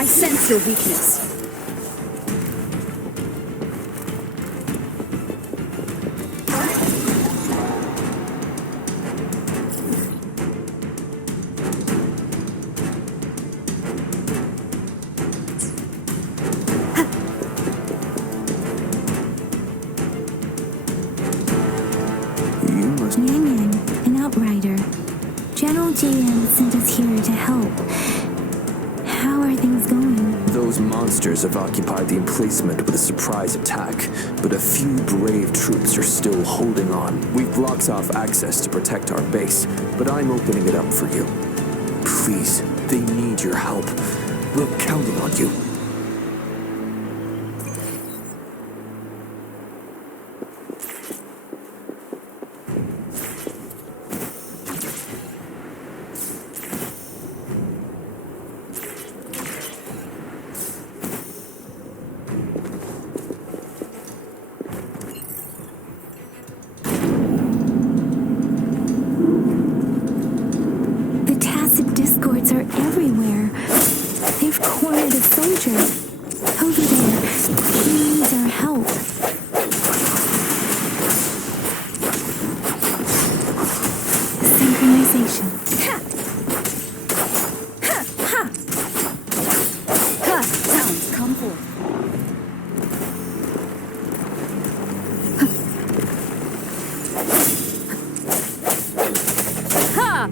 I sense your weakness. Yang, an outrider. General JM sent us here to help. How are things going? Those monsters have occupied the emplacement with a surprise attack, but a few brave troops are still holding on. We've blocked off access to protect our base, but I'm opening it up for you. Please, they need your help. We're counting on you.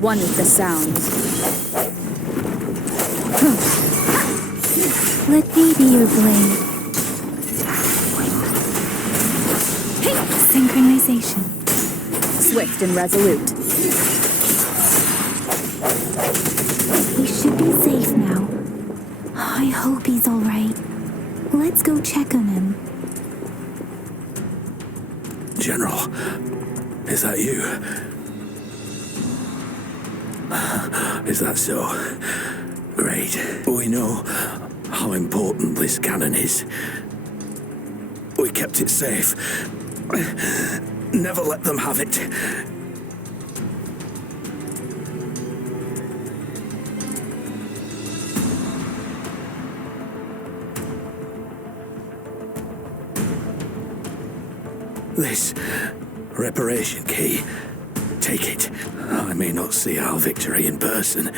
One with the sounds. Let me be your blade. Synchronization. Swift and resolute. He should be safe now. I hope he's all right. Let's go check on him. General, is that you? Is that so? Great. We know how important this cannon is. We kept it safe. Never let them have it. This reparation key. Take it. I may not see our victory in person.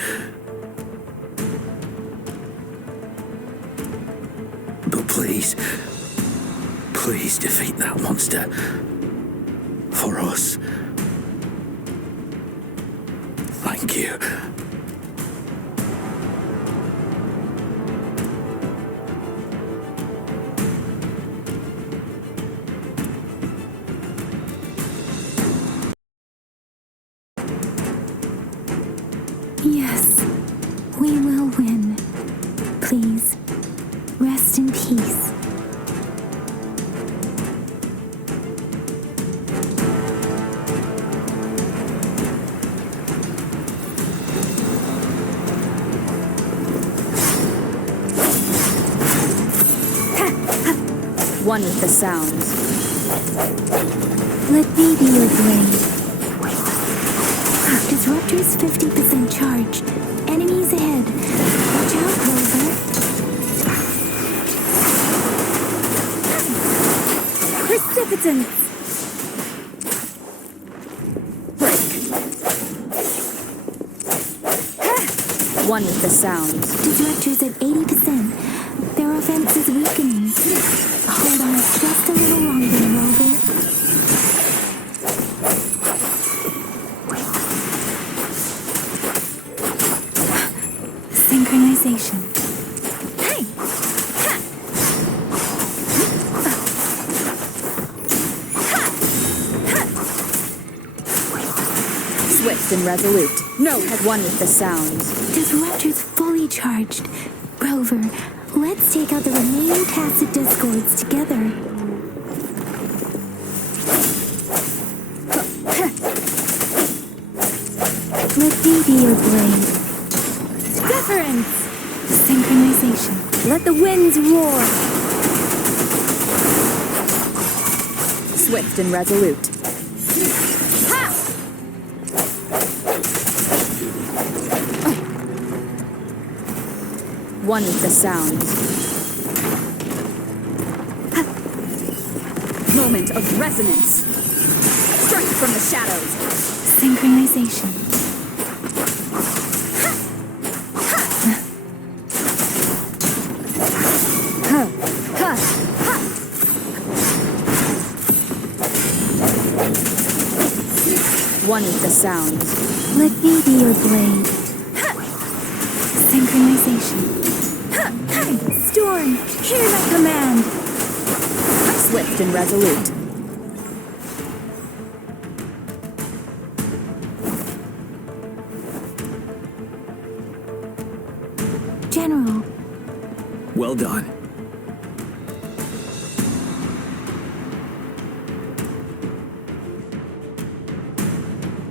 But please defeat that monster. For us. Thank you. Yes, we will win. Please, rest in peace. One with the sounds. Let me be your blade. Disruptor's 50% charged. Enemies ahead. Watch out, Rover. Precipitants! Break. One with the sounds. Disruptor's at 80%. Their offense is weakening. Hold on just a little longer, Rover. Synchronization. Hey! Swift and resolute. No, had one with the sounds. Disruptor's fully charged. Rover, let's take out the remaining tacit discords together. Let me be your blade. Deference! Synchronization. Let the winds roar! Swift and resolute. Ha! One with the sounds. Moment of resonance. Strike from the shadows. Synchronization. One with the sounds. Let me be your blade. Synchronization. Storm, hear my command. Swift and resolute. General. Well done.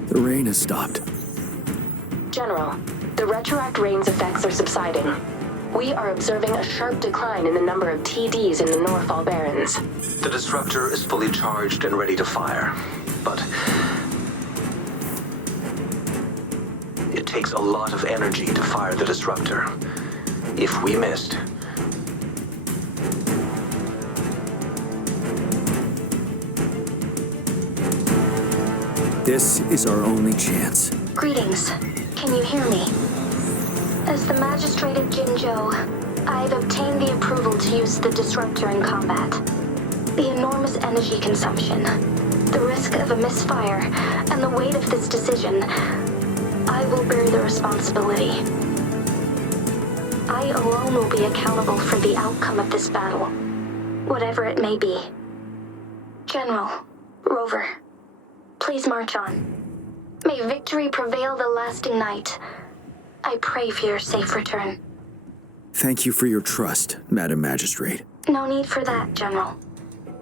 The rain has stopped. General, the retroact rain's effects are subsiding. We are observing a sharp decline in the number of TDs in the Norfall Barrens. The disruptor is fully charged and ready to fire, but it takes a lot of energy to fire the disruptor. If we missed, this is our only chance. Greetings. Can you hear me? As the Magistrate of Jinzhou, I've obtained the approval to use the disruptor in combat. The enormous energy consumption, the risk of a misfire, and the weight of this decision, I will bear the responsibility. I alone will be accountable for the outcome of this battle, whatever it may be. General, Rover, please march on. May victory prevail the lasting night. I pray for your safe return. Thank you for your trust, Madam Magistrate. No need for that, General.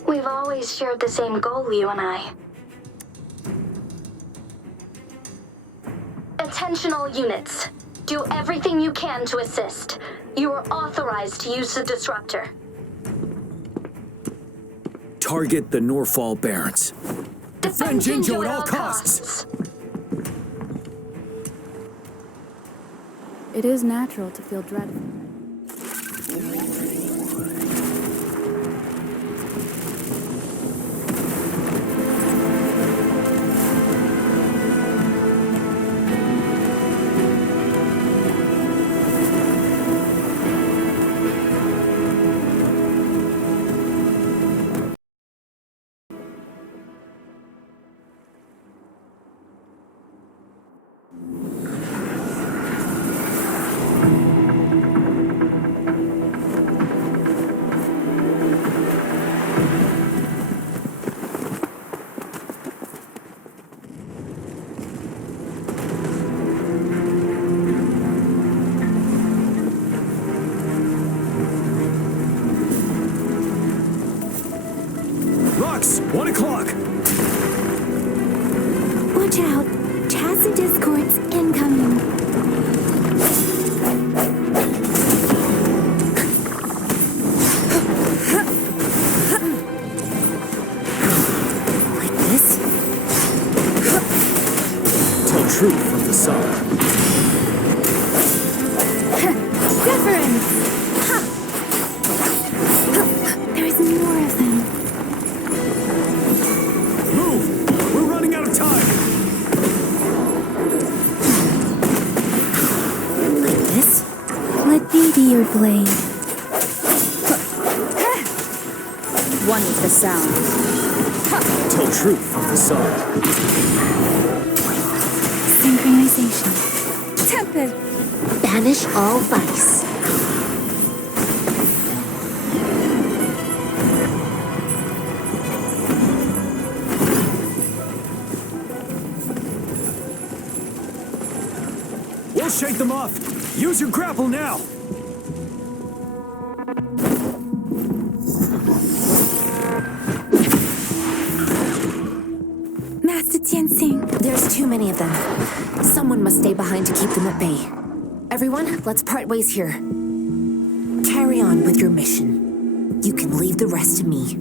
We've always shared the same goal, you and I. Attention all units. Do everything you can to assist. You are authorized to use the disruptor. Target the Norfall Barrens. Defend Jinjo at all costs. It is natural to feel dread. Rocks, 1 o'clock. Watch out. Tacit discords incoming. Like this? Tell truth from the sun. Reference! There's more of them. Move! We're running out of time! Like this? Let me be your blade. One with the sound. Tell truth from the sun. Synchronization. Temper. Banish all vice. We'll shake them off. Use your grapple now. Master Tianxing. There's too many of them. Someone must stay behind to keep them at bay. Everyone, let's part ways here. Carry on with your mission. You can leave the rest to me.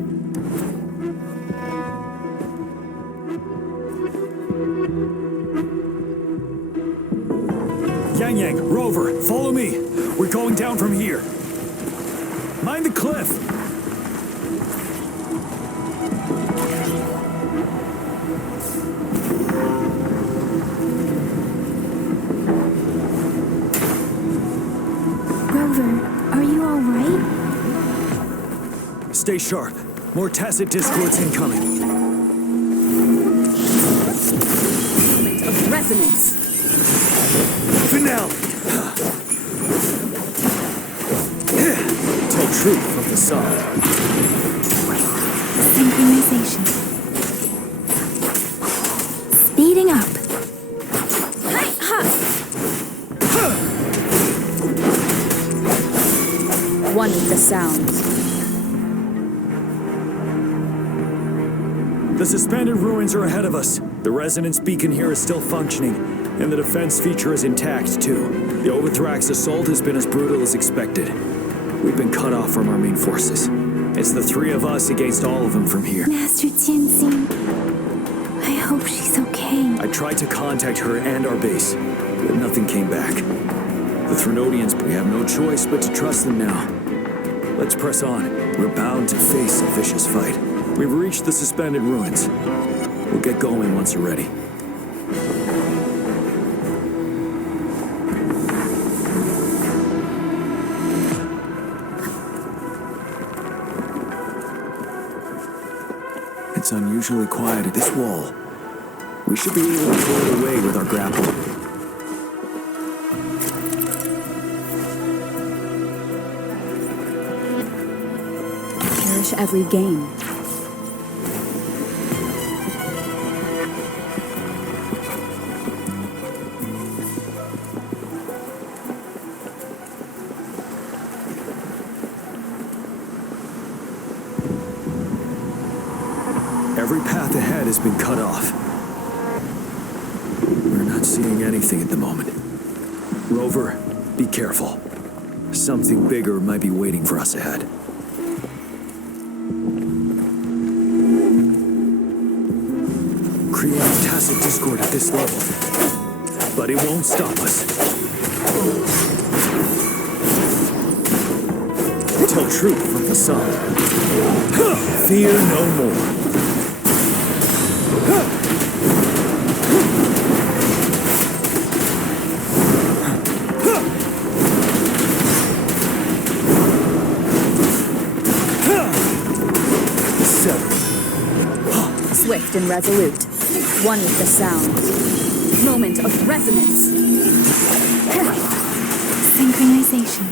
Yang, Rover, follow me. We're going down from here. Mind the cliff. Rover, are you all right? Stay sharp. More tacit discords incoming. Moment of resonance. Finale. Tell truth from the sun. Synchronization. Speeding up. One with the sounds. The suspended ruins are ahead of us. The resonance beacon here is still functioning, and the defense feature is intact, too. The Overthrax assault has been as brutal as expected. We've been cut off from our main forces. It's the three of us against all of them from here. Master Tianxing, I hope she's okay. I tried to contact her and our base, but nothing came back. The Threnodians, we have no choice but to trust them now. Let's press on. We're bound to face a vicious fight. We've reached the suspended ruins. We'll get going once you're ready. It's unusually quiet at this wall. We should be able to pull it away with our grapple. watch every game. Every path ahead has been cut off. We're not seeing anything at the moment. Rover, be careful. Something bigger might be waiting for us ahead. Creating tacit discord at this level. But it won't stop us. Tell truth from the sun. Fear no more. Swift and resolute. One with the sound. Moment of resonance. Synchronization.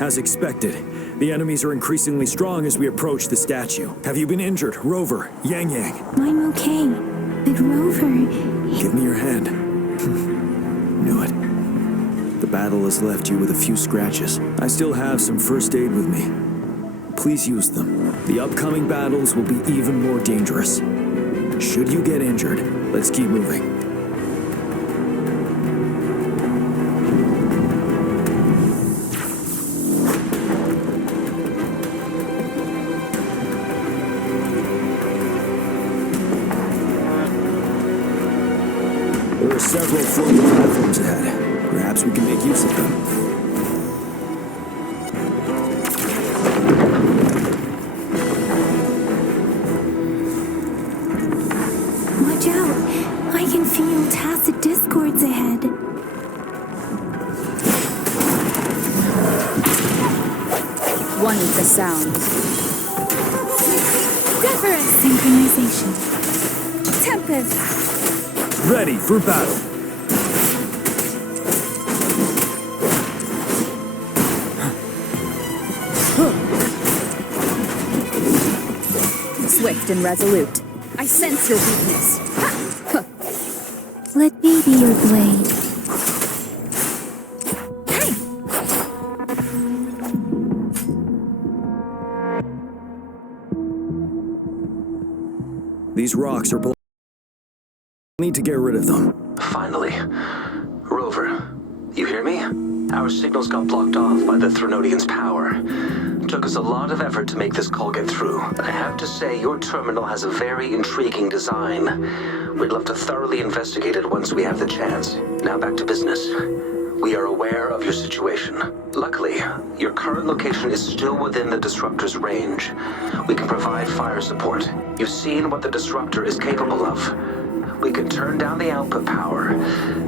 As expected, the enemies are increasingly strong as we approach the statue. Have you been injured, Rover, Yang Yang? I'm okay. But Rover... Give me your hand. Knew it. The battle has left you with a few scratches. I still have some first aid with me. Please use them. The upcoming battles will be even more dangerous. Should you get injured, let's keep moving. There are several floating platforms ahead. Perhaps we can make use of them. Watch out! I can feel tacit discords ahead. One with the sound. Deference! Synchronization. Tempest! Ready for battle. Swift and resolute. I sense your weakness. Let me be your blade. These rocks are blocked. Need to get rid of them. Finally. Rover, you hear me? Our signals got blocked off by the Threnodian's power. Took us a lot of effort to make this call get through. I have to say, your terminal has a very intriguing design. We'd love to thoroughly investigate it once we have the chance. Now back to business. We are aware of your situation. Luckily, your current location is still within the Disruptor's range. We can provide fire support. You've seen what the Disruptor is capable of. We can turn down the output power,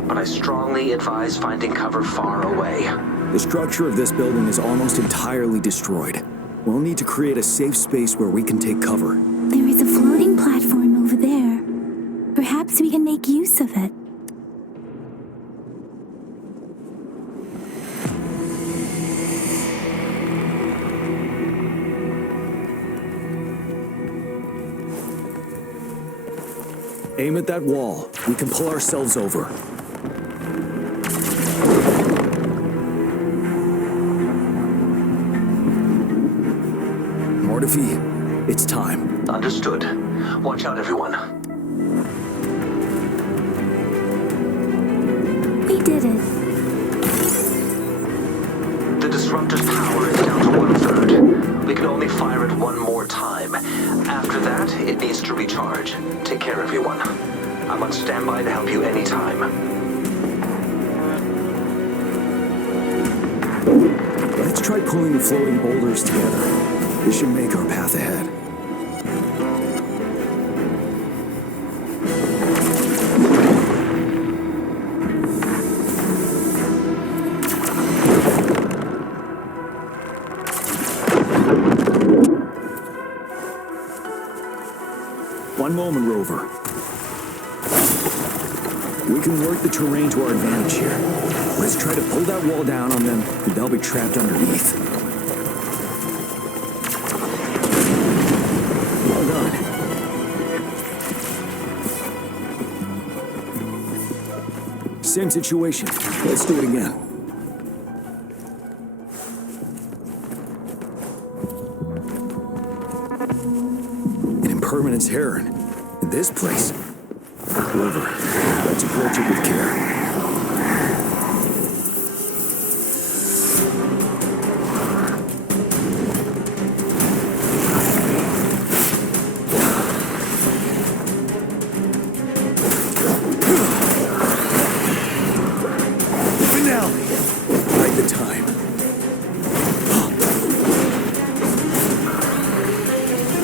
but I strongly advise finding cover far away. The structure of this building is almost entirely destroyed. We'll need to create a safe space where we can take cover. There is a floating platform over there. Perhaps we can make use of it. Aim at that wall. We can pull ourselves over. Mortifi, it's time. Understood. Watch out, everyone. We did it. The Disruptor's power is down to 1/3. We can only fire it one more time. After that, it needs to recharge. Take care, everyone. I'm on standby to help you anytime. Let's try pulling the floating boulders together. This should make our path ahead. One moment, Rover. We can work the terrain to our advantage here. Let's try to pull that wall down on them, and they'll be trapped underneath. Well done. Same situation. Let's do it again. An impermanence heron. In this place. Rover, let's approach it with care.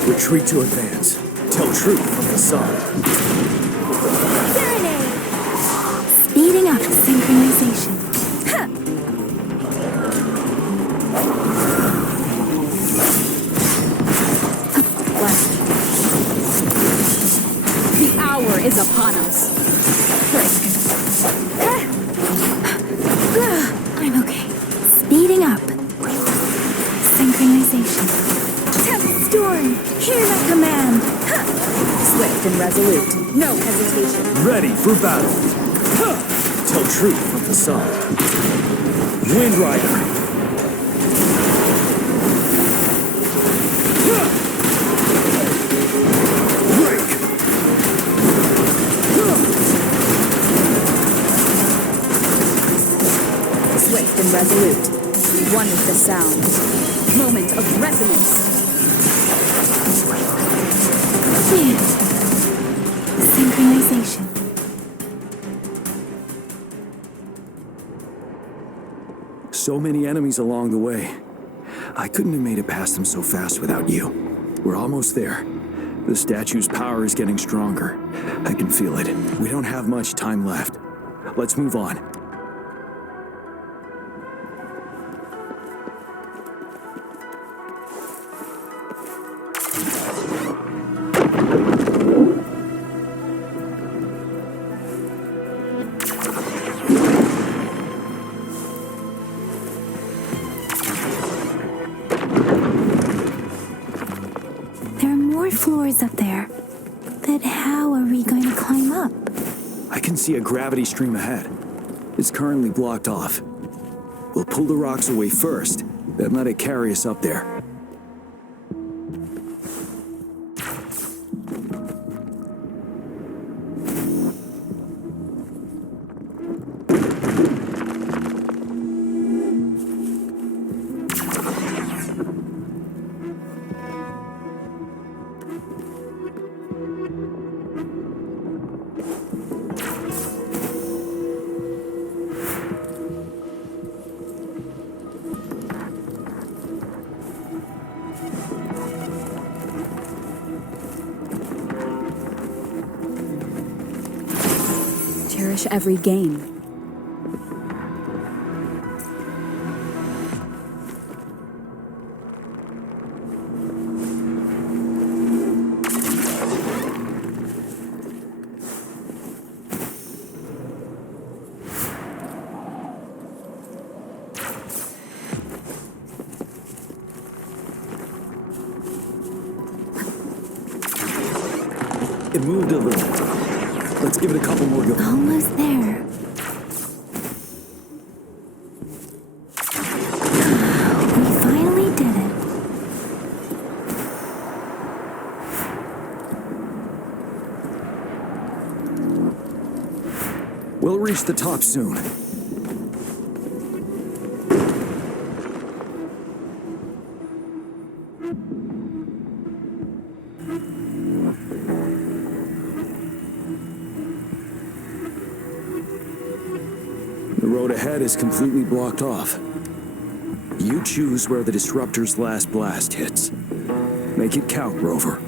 Retreat to advance. Tell truth from the sun. Serenade! Speeding up synchronization. Huh. The hour is upon us. I'm okay. Speeding up. Synchronization. Storm, hear my command! Huh. Swift and resolute, no hesitation. Ready for battle. Huh. Tell truth from the sun. Wind Rider. Huh. Break. Huh. Swift and resolute, one with the sound. Moment of resonance. Synchronization. So many enemies along the way. I couldn't have made it past them so fast without you. We're almost there. The statue's power is getting stronger. I can feel it. We don't have much time left. Let's move on. Floors up there. But how are we going to climb up? I can see a gravity stream ahead. It's currently blocked off. We'll pull the rocks away first, then let it carry us up there. Cherish every gain. It moved a little. Let's give it a couple more go. Almost there. We finally did it. We'll reach the top soon. The road ahead is completely blocked off. You choose where the disruptor's last blast hits. Make it count, Rover.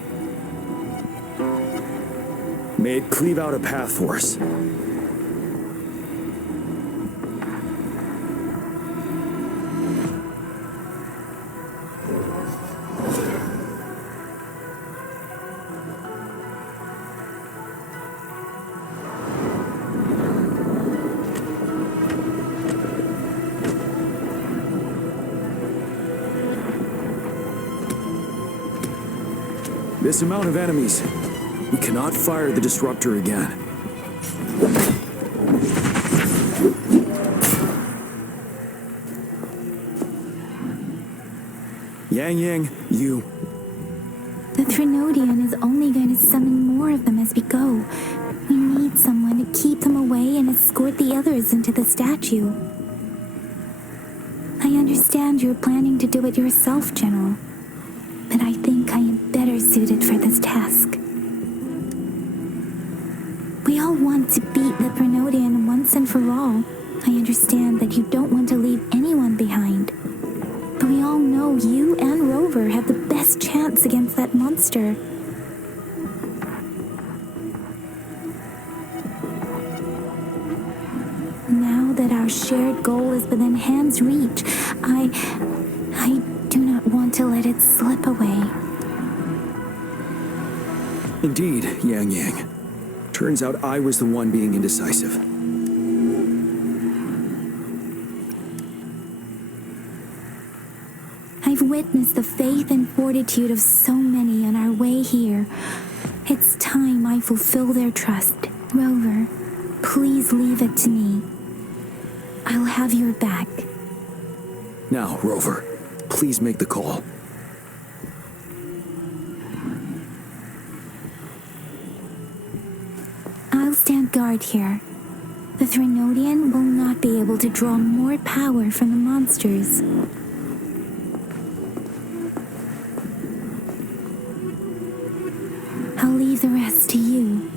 May it cleave out a path for us. This amount of enemies. We cannot fire the disruptor again. Yang, you. The Threnodian is only going to summon more of them as we go. We need someone to keep them away and escort the others into the statue. I understand you're planning to do it yourself, General, but I think I am better suited for this task. We all want to beat the Threnodian once and for all. I understand that you don't want to leave anyone behind. But we all know you and Rover have the best chance against that monster. Now that our shared goal is within hand's reach, I do not want to let it slip away. Indeed, Yang. Turns out I was the one being indecisive. I've witnessed the faith and fortitude of so many on our way here. It's time I fulfill their trust. Rover, please leave it to me. I'll have your back. Now, Rover, please make the call. I'll stand guard here. The Threnodian will not be able to draw more power from the monsters. I'll leave the rest to you.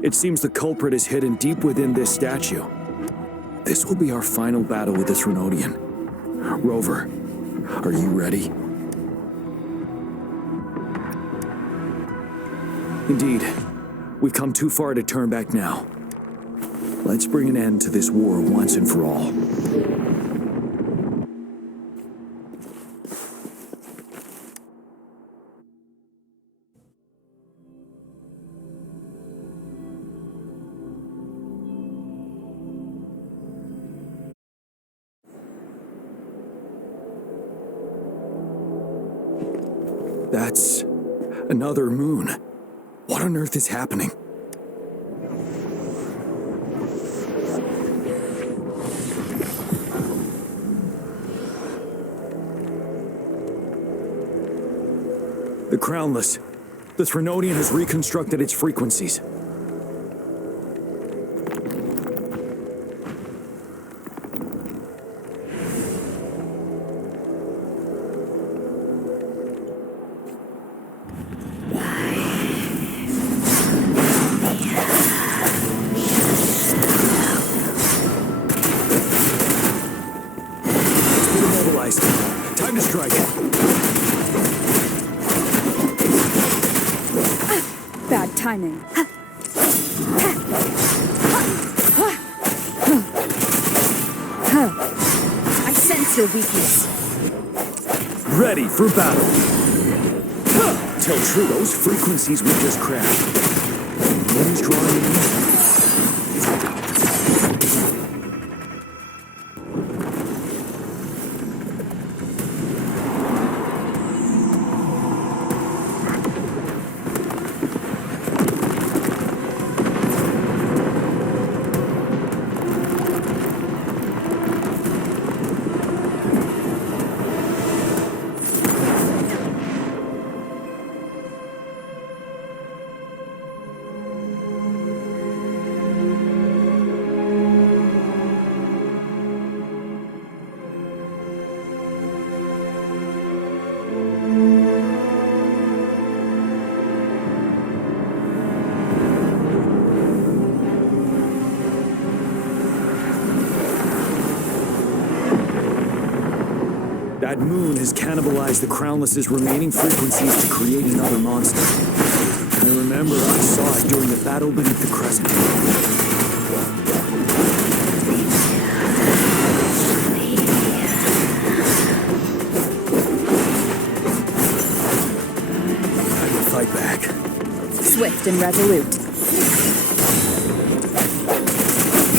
It seems the culprit is hidden deep within this statue. This will be our final battle with the Threnodian. Rover, are you ready? Indeed, we've come too far to turn back now. Let's bring an end to this war once and for all. That's another moon. What on earth is happening? The Crownless. The Threnodian has reconstructed its frequencies. Time to strike. Bad timing. I sense your weakness. Ready for battle. Tell true, those frequencies we just crashed. Wind's drawing in. That moon has cannibalized the Crownless's remaining frequencies to create another monster. I remember I saw it during the battle beneath the crescent. I will fight back. Swift and resolute.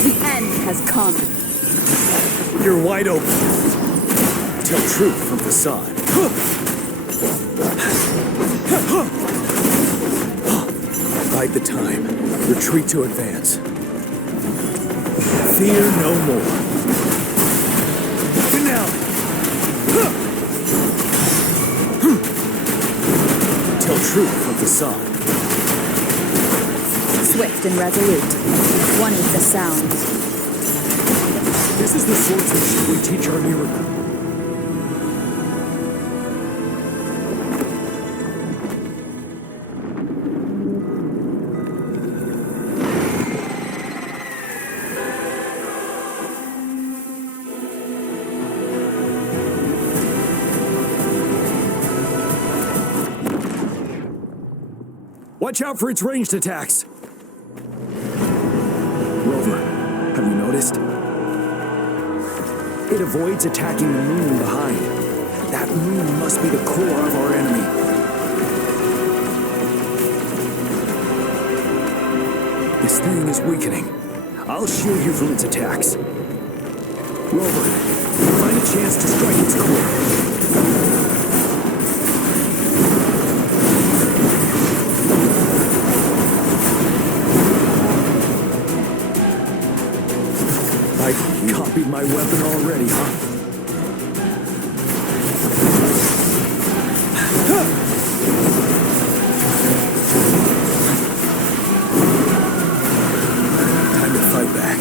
The end has come. You're wide open. Tell truth from facade. Bide the time. Retreat to advance. Fear no more. Finale. Tell truth from facade. Swift and resolute. One is the sound. This is the swordsmanship we teach our newer. Watch out for its ranged attacks. Rover, have you noticed? It avoids attacking the moon behind. That moon must be the core of our enemy. This thing is weakening. I'll shield you from its attacks. Rover, find a chance to strike its core. Copied my weapon already, huh? Time to fight back.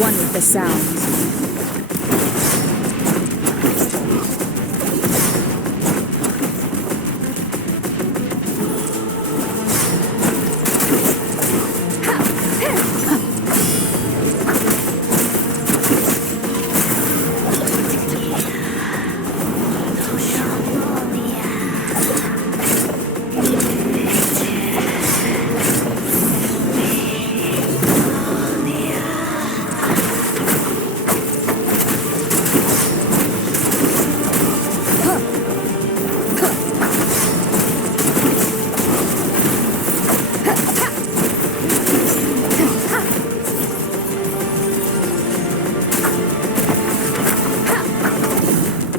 One with the sounds.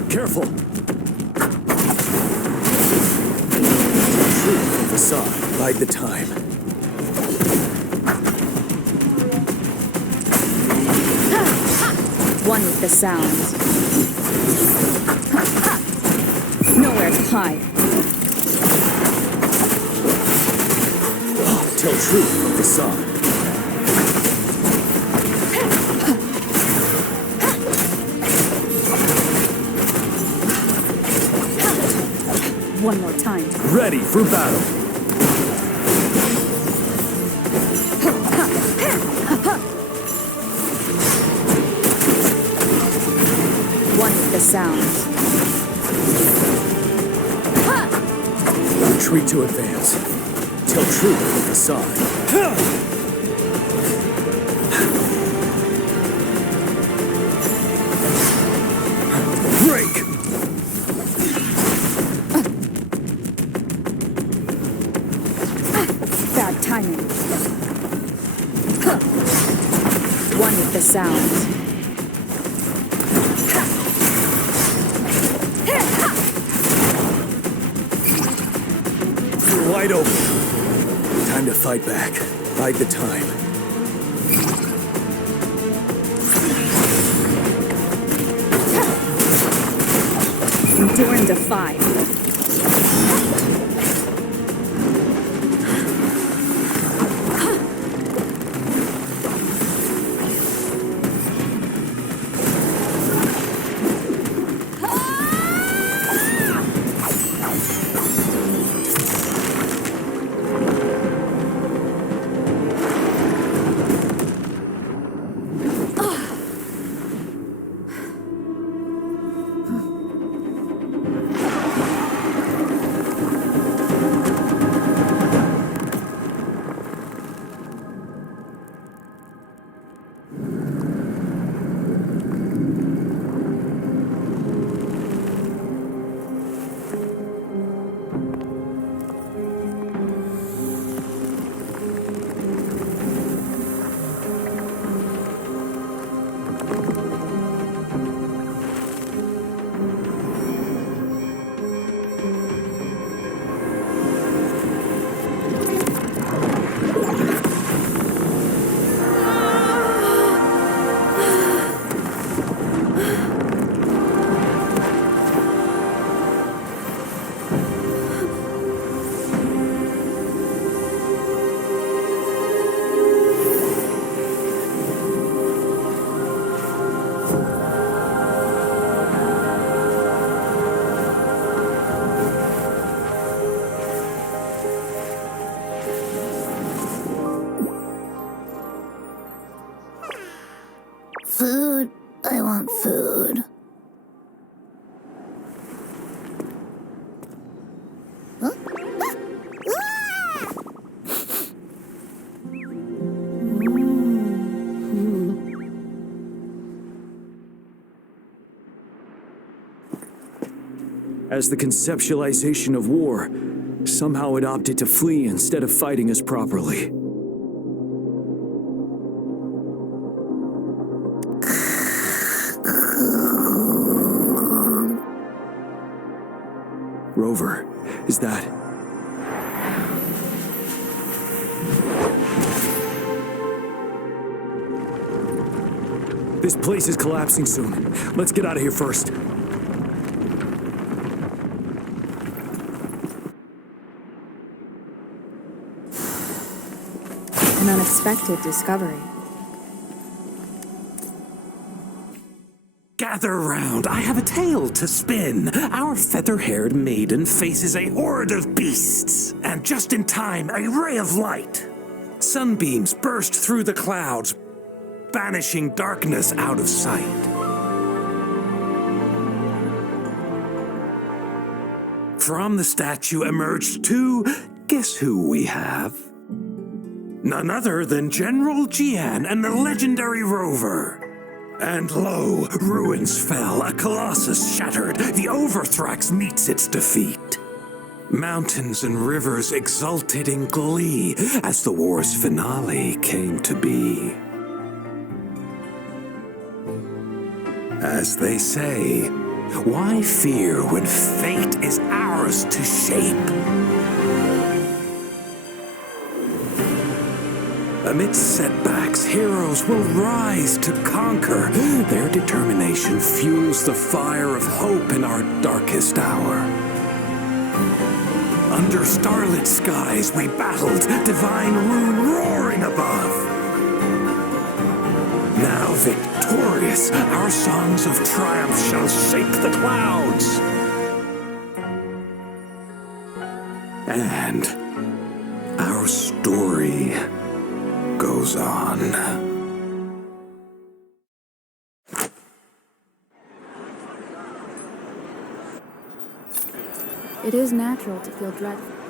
Careful! Facade, bide the time. One with the sounds. Nowhere to hide. Tell truth from facade. One more time. Ready for battle. One with the sounds. Retreat to advance. Tell truth from facade. Break! Bad timing. One with the sounds. You're wide open. Time to fight back. Bide the time. Endure and defy. Food. I want food. Huh? As the conceptualization of war, somehow it opted to flee instead of fighting us properly. Rover, is that... This place is collapsing soon. Let's get out of here first. An unexpected discovery. Gather round, I have a tale to spin. Our feather-haired maiden faces a horde of beasts. And just in time, a ray of light. Sunbeams burst through the clouds, banishing darkness out of sight. From the statue emerged two, guess who we have? None other than General Jian and the legendary Rover. And lo, ruins fell, a colossus shattered, the Overthrax meets its defeat. Mountains and rivers exulted in glee as the war's finale came to be. As they say, why fear when fate is ours to shape? Amidst setbacks, heroes will rise to conquer. Their determination fuels the fire of hope in our darkest hour. Under starlit skies we battled, divine rune roaring above. Now victorious, our songs of triumph shall shake the clouds. And our story goes on. It is natural to feel dreadful.